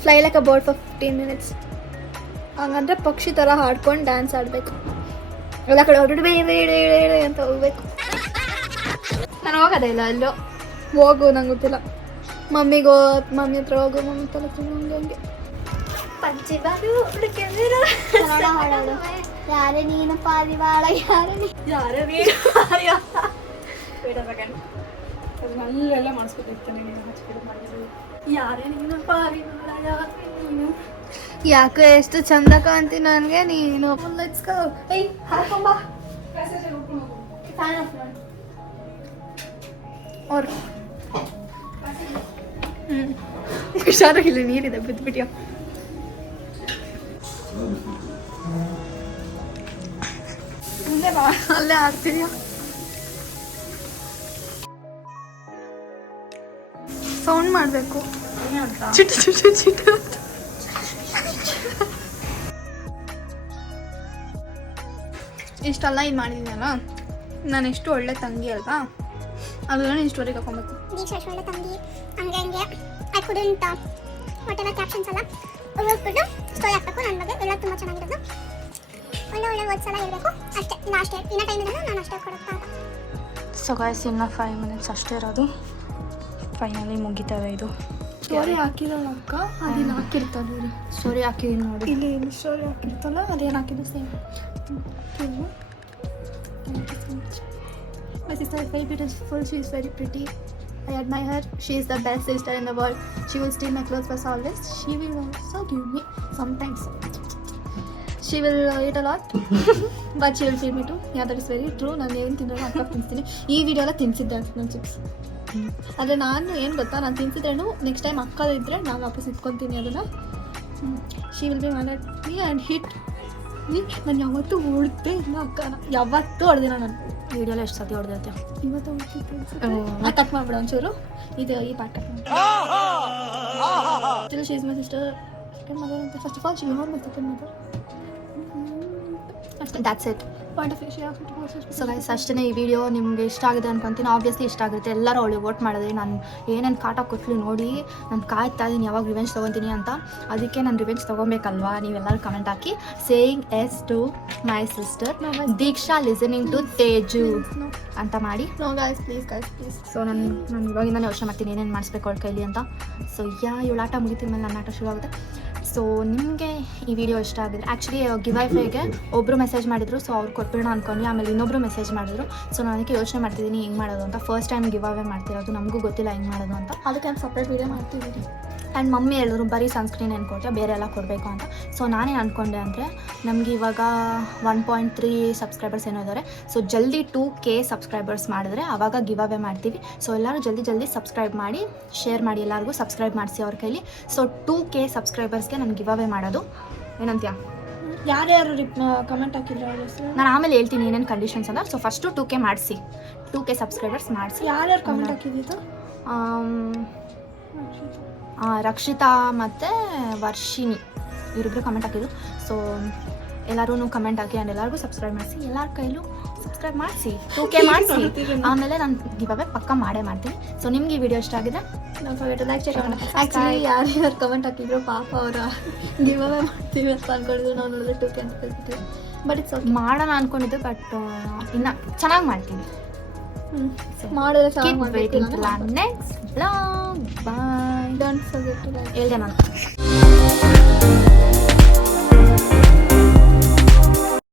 Fly like a bird for 15 minutes. ಹಂಗಂದ್ರೆ ಪಕ್ಷಿ ಥರ ಹಾಡ್ಕೊಂಡು ಡ್ಯಾನ್ಸ್ ಆಡಬೇಕು. ಎಲ್ಲ ಕಡೆ ಹೊರಡು ಅಂತ ಹೋಗ್ಬೇಕು. ನಾನು ಹೋಗೋದೇ ಇಲ್ಲ ಅಲ್ಲೋ. ಹೋಗು, ನಂಗೆ ಗೊತ್ತಿಲ್ಲ. ಮಮ್ಮಿ ಹತ್ರ ಹೋಗು, ಮಮ್ಮಿ ತಲೆ ಹಂಗೆ ಪಂಚಿ ಬಾರು ಹುಡುಕಿದ್ರು ಹಾಡೋದು. ಯಾರೇ ನೀನು ಪಾರಿವಾಳ, ಯಾರೇ ಅಲ್ಲೆಲ್ಲ ಮಾಡಿಸ್ಬೇಕಿತ್ತು. ನೀನು ಹಚ್ಬಿಟ್ಟು ಮಾಡಿದ್ರು. ಯಾರೇ ನೀನು ಪಾರಿವಾಳ, ನೀನು ಯಾಕೆ ಎಷ್ಟು ಚಂದ ಕಾಣ್ತಿ ನನಗೆ ನೀನು. Let's go. ಏಯ್ ಹಾಕೊಂಬ ಫ್ಯಾನ್ ಆಫ್ ಮಾಡು. ಅವ್ರು ಹುಷಾರಾಗಿಲ್ಲ, ನೀರಿದೆ ಬಿದ್ದುಬಿಟ್ಟಿಯೋ. ಅಲ್ಲೇ ಆಡ್ತಿದ್ಯಾ? ಸೌಂಡ್ ಮಾಡಬೇಕು. ಚಿಟ್ಟು ಚಿಟ್ಟು ಚಿಟ್ಟು ಅಂತ. ಇಷ್ಟೆಲ್ಲ ಇದು ಮಾಡಿದ್ದೀನಲ್ಲ, ನಾನು ಎಷ್ಟು ಒಳ್ಳೆ ತಂಗಿ ಅಲ್ವಾ, ಅದನ್ನ ನೀನು ಸ್ಟೋರಿಗೆ ಹಾಕೊಬೇಕು. ದೀಕ್ಷಾ ಒಳ್ಳೆ ತಂಗಿ, ಹಂಗೆ ಹಂಗೆ I couldn't what ever captions ಎಲ್ಲ ಹೋಗ್ಬಿಟ್ಟು ಸ್ಟೋರಿ ಹಾಕಬೇಕು. ನನ್ನ ಬಗ್ಗೆ ಎಲ್ಲ ತುಂಬ ಚೆನ್ನಾಗಿರೋದು, ಒಳ್ಳೆ ಒಳ್ಳೆ ವರ್ಡ್ಸ್ ಎಲ್ಲ ಇರಬೇಕು ಅಷ್ಟೇ. ಲಾಸ್ಟ್ ಇನ್ನ ಟೈಮ್ ಇದೆ, ನಾನು ಅಷ್ಟೇ ಕೊಡುತ್ತಾ. ಸೊ ಗಾಯ್ಸ್ ಇನ್ನು 5 minutes ಅಷ್ಟೇ ಇರೋದು. ಫೈನಲಿ ಮುಗಿತವೆ ಇದು. ಸ್ಟೋರಿ ಹಾಕಿದಲ್ಲ ಅಕ್ಕ, ಅದೇನು ಹಾಕಿರ್ತಾಳೆ ರೀ. ಸ್ಟೋರಿ ಹಾಕಿದ್ದೀನಿ ನೋಡಿ. ಇಲ್ಲಿ ಸ್ಟೋರಿ ಹಾಕಿರ್ತಲ್ಲ, ಅದೇನು ಹಾಕಿದ್ದು same. My sister is very beautiful. She is very pretty. I admire her. She is the best sister in the world. She will steal my clothes for always. She will also give me sometimes. She will eat a lot, but she will feed me too. Yeah, that is very true. ನಾನು ಏನು ತಿನ್ನೋದು ಅಕ್ಕ ತಿನ್ನಿಸ್ತೀನಿ. ಈ video ಎಲ್ಲ ತಿನ್ನಿಸಿದ್ದೆ ನನ್ನ chips. ಆದರೆ ನಾನು ಏನು ಗೊತ್ತಾ, ನಾನು ತಿನ್ನಿಸಿದ್ರೇನು ನೆಕ್ಸ್ಟ್ ಟೈಮ್ ಅಕ್ಕ ಇದ್ದರೆ ನಾನು ವಾಪಸ್ ಇಟ್ಕೊತೀನಿ ಅದನ್ನು. She will be main at me and hit me. ನಾನು ಯಾವತ್ತೂ ಹೊಡ್ದೇ ಇಲ್ಲ ಅಕ್ಕನ, ಯಾವತ್ತೂ ಹೊಡೆದಿಲ್ಲ ನಾನು. ವಿಡಿಯೋಲ್ಲ ಎಷ್ಟು ಸತಿ ಹೊಡೆದೈತೆ. ಇವತ್ತು ಹೊಡ್ತಿದ್ದೆ. ಕಟ್ ಮಾಡಿಬಿಡ ಒಂಚೂರು, ಇದು ಈ ಪಾರ್ಟ್ ಕಟ್ ಮಾಡಿ. Still she is my sister, second mother ಅಂತ. First of all she not my second mother. That's it. Point of view. So guys ಅಷ್ಟೇ. ಈ ವಿಡಿಯೋ ನಿಮಗೆ ಇಷ್ಟ ಆಗಿದೆ ಅನ್ಕೊಂತೀನಿ. ಆಬ್ವಿಯಸ್ಲಿ ಇಷ್ಟ ಆಗುತ್ತೆ. ಎಲ್ಲರೂ ಅವಳಿಗೆ ವೋಟ್ ಮಾಡಿದ್ರೆ ನಾನು ಏನೇನು ಕಾಟ ಕೊಟ್ಟಲು ನೋಡಿ ನಾನು ಕಾಯ್ತಾ ಇದ್ದೀನಿ ಯಾವಾಗ ರಿವೆಂಜ್ ತೊಗೊತೀನಿ ಅಂತ. ಅದಕ್ಕೆ ನಾನು ರಿವೆಂಜ್ ತೊಗೊಬೇಕಲ್ವಾ, ನೀವೆಲ್ಲರೂ ಕಮೆಂಟ್ ಹಾಕಿ saying yes to my sister Deeksha listening to Teju ಅಂತ ಮಾಡಿ. No guys please please. So ನಾನು ಇವಾಗಿಂದನೇ ಯೋಚನೆ ಮಾಡ್ತೀನಿ ಏನೇನು ಮಾಡಿಸ್ಬೇಕು ಅವಳ ಕೈಲಿ ಅಂತ. ಸೊ ಇವಳ ಆಟ ಮುಗಿತಿದ ಮೇಲೆ ನನ್ನ ಆಟ ಶುರು ಆಗುತ್ತೆ. ಸೊ ನಿಮಗೆ ಈ ವಿಡಿಯೋ ಇಷ್ಟ ಆಗಿದ್ರೆ, ಆ್ಯಕ್ಚುಲಿ ಗಿವ್ ಐ ಫೈಗೆ ಒಬ್ಬರು ಮೆಸೇಜ್ ಮಾಡಿದರು. ಸೊ ಅವ್ರು ಕೊಟ್ಬಿಡೋಣ ಅಂದ್ಕೊಂಡು ಆಮೇಲೆ ಇನ್ನೊಬ್ಬರು ಮೆಸೇಜ್ ಮಾಡಿದ್ರು. ಸೊ ನಾನು ಅದಕ್ಕೆ ಯೋಚನೆ ಮಾಡ್ತಿದ್ದೀನಿ ಹೆಂಗೆ ಮಾಡೋದು ಅಂತ. ಫಸ್ಟ್ ಟೈಮ್ ಗಿವ್ ಅವೇ ಮಾಡ್ತಿರೋದು, ನಮಗೂ ಗೊತ್ತಿಲ್ಲ ಹೆಂಗೆ ಮಾಡೋದು ಅಂತ. ಅದಕ್ಕೆ ನಾನು ಸಪ್ರೇಟ್ ವೀಡಿಯೋ ಮಾಡ್ತಿದ್ದೀನಿ. ಆ್ಯಂಡ್ ಮಮ್ಮಿ ಹೇಳಿದ್ರು ಬರೀ ಸನ್ಸ್ಕ್ರೀನ್ ಏನು ಕೊಟ್ಟೆ ಬೇರೆ ಎಲ್ಲ ಕೊಡಬೇಕು ಅಂತ. ಸೊ ನಾನೇನು ಅಂದ್ಕೊಂಡೆ ಅಂದರೆ ನಮಗೆ ಇವಾಗ 1.3 ಸಬ್ಸ್ಕ್ರೈಬರ್ಸ್ ಏನೋ ಇದ್ದಾರೆ. ಸೊ ಜಲ್ದಿ 2K ಸಬ್ಸ್ಕ್ರೈಬರ್ಸ್ ಮಾಡಿದ್ರೆ ಆವಾಗ ಗಿವ್ ಅವೇ ಮಾಡ್ತೀವಿ. ಸೊ ಎಲ್ಲರೂ ಜಲ್ದಿ ಸಬ್ಸ್ಕ್ರೈಬ್ ಮಾಡಿ, ಶೇರ್ ಮಾಡಿ, ಎಲ್ಲರಿಗೂ ಸಬ್ಸ್ಕ್ರೈಬ್ ಮಾಡಿಸಿ ಅವ್ರ ಕೈಲಿ. ಸೊ 2K ಸಬ್ಸ್ಕ್ರೈಬರ್ಸ್ಗೆ ನಾನು ಗಿವ್ ಅವೇ ಮಾಡೋದು. ಏನಂತೀಯ? ಯಾರ್ಯಾರು ಕಮೆಂಟ್ ಹಾಕಿದ್ರು ಅವ್ರ ಹೆಸರು ನಾನು ಆಮೇಲೆ ಹೇಳ್ತೀನಿ ಏನೇನು ಕಂಡೀಷನ್ಸ್ ಅಂತ. ಸೊ ಫಸ್ಟು 2K ಮಾಡಿಸಿ, 2K ಸಬ್ಸ್ಕ್ರೈಬರ್ಸ್ ಮಾಡಿಸಿ. ಯಾರ್ಯಾರು ಕಮೆಂಟ್ ಹಾಕಿದ್ದು? ರಕ್ಷಿತಾ ಮತ್ತು ವರ್ಷಿಣಿ ಇವರಿಬ್ಬರು ಕಮೆಂಟ್ ಹಾಕಿದ್ರು. ಸೊ ಎಲ್ಲರೂ ಕಮೆಂಟ್ ಹಾಕಿ ಆ್ಯಂಡ್ ಎಲ್ಲರಿಗೂ ಸಬ್ಸ್ಕ್ರೈಬ್ ಮಾಡಿಸಿ, ಎಲ್ಲರ ಕೈಲೂ ಸಬ್ಸ್ಕ್ರೈಬ್ ಮಾಡಿಸಿ, 2K ಮಾಡಿಸಿ. ಆಮೇಲೆ ನಾನು ಗಿವ್ ಅವೇ ಪಕ್ಕ ಮಾಡೇ ಮಾಡ್ತೀನಿ. ಸೊ ನಿಮ್ಗೆ ಈ ವಿಡಿಯೋ ಇಷ್ಟ ಆಗಿದೆ ಆ್ಯಕ್ಚುಲಿ ಯಾರ್ಯಾರು ಕಮೆಂಟ್ ಹಾಕಿದ್ರು ಪಾಪ ಅವರ ಗಿವ್ ಅವೇ ಮಾಡ್ತೀವಿ ಅಂತ ಅನ್ಕೊಂಡಿದ್ರು. ನಾವು ನೋಡಿದ್ರೆ 2K ಅಂತ ಕೇಳ್ತಿದ್ವಿ. ಬಟ್ ಇಟ್ಸ್ ಓಕೆ, ಮಾಡೋಣ ಅಂದ್ಕೊಂಡಿದ್ದು. ಬಟ್ ಇನ್ನು ಚೆನ್ನಾಗಿ ಮಾಡ್ತೀವಿ. ಮಾಡಿದ್ರೆ Keep ಚೆನ್ನಾಗಿ waiting ಮಾಡಬೇಕು. till our next vlog. Bye. Don't forget to like. ಹೇಳ್ದೆ ನಾನು.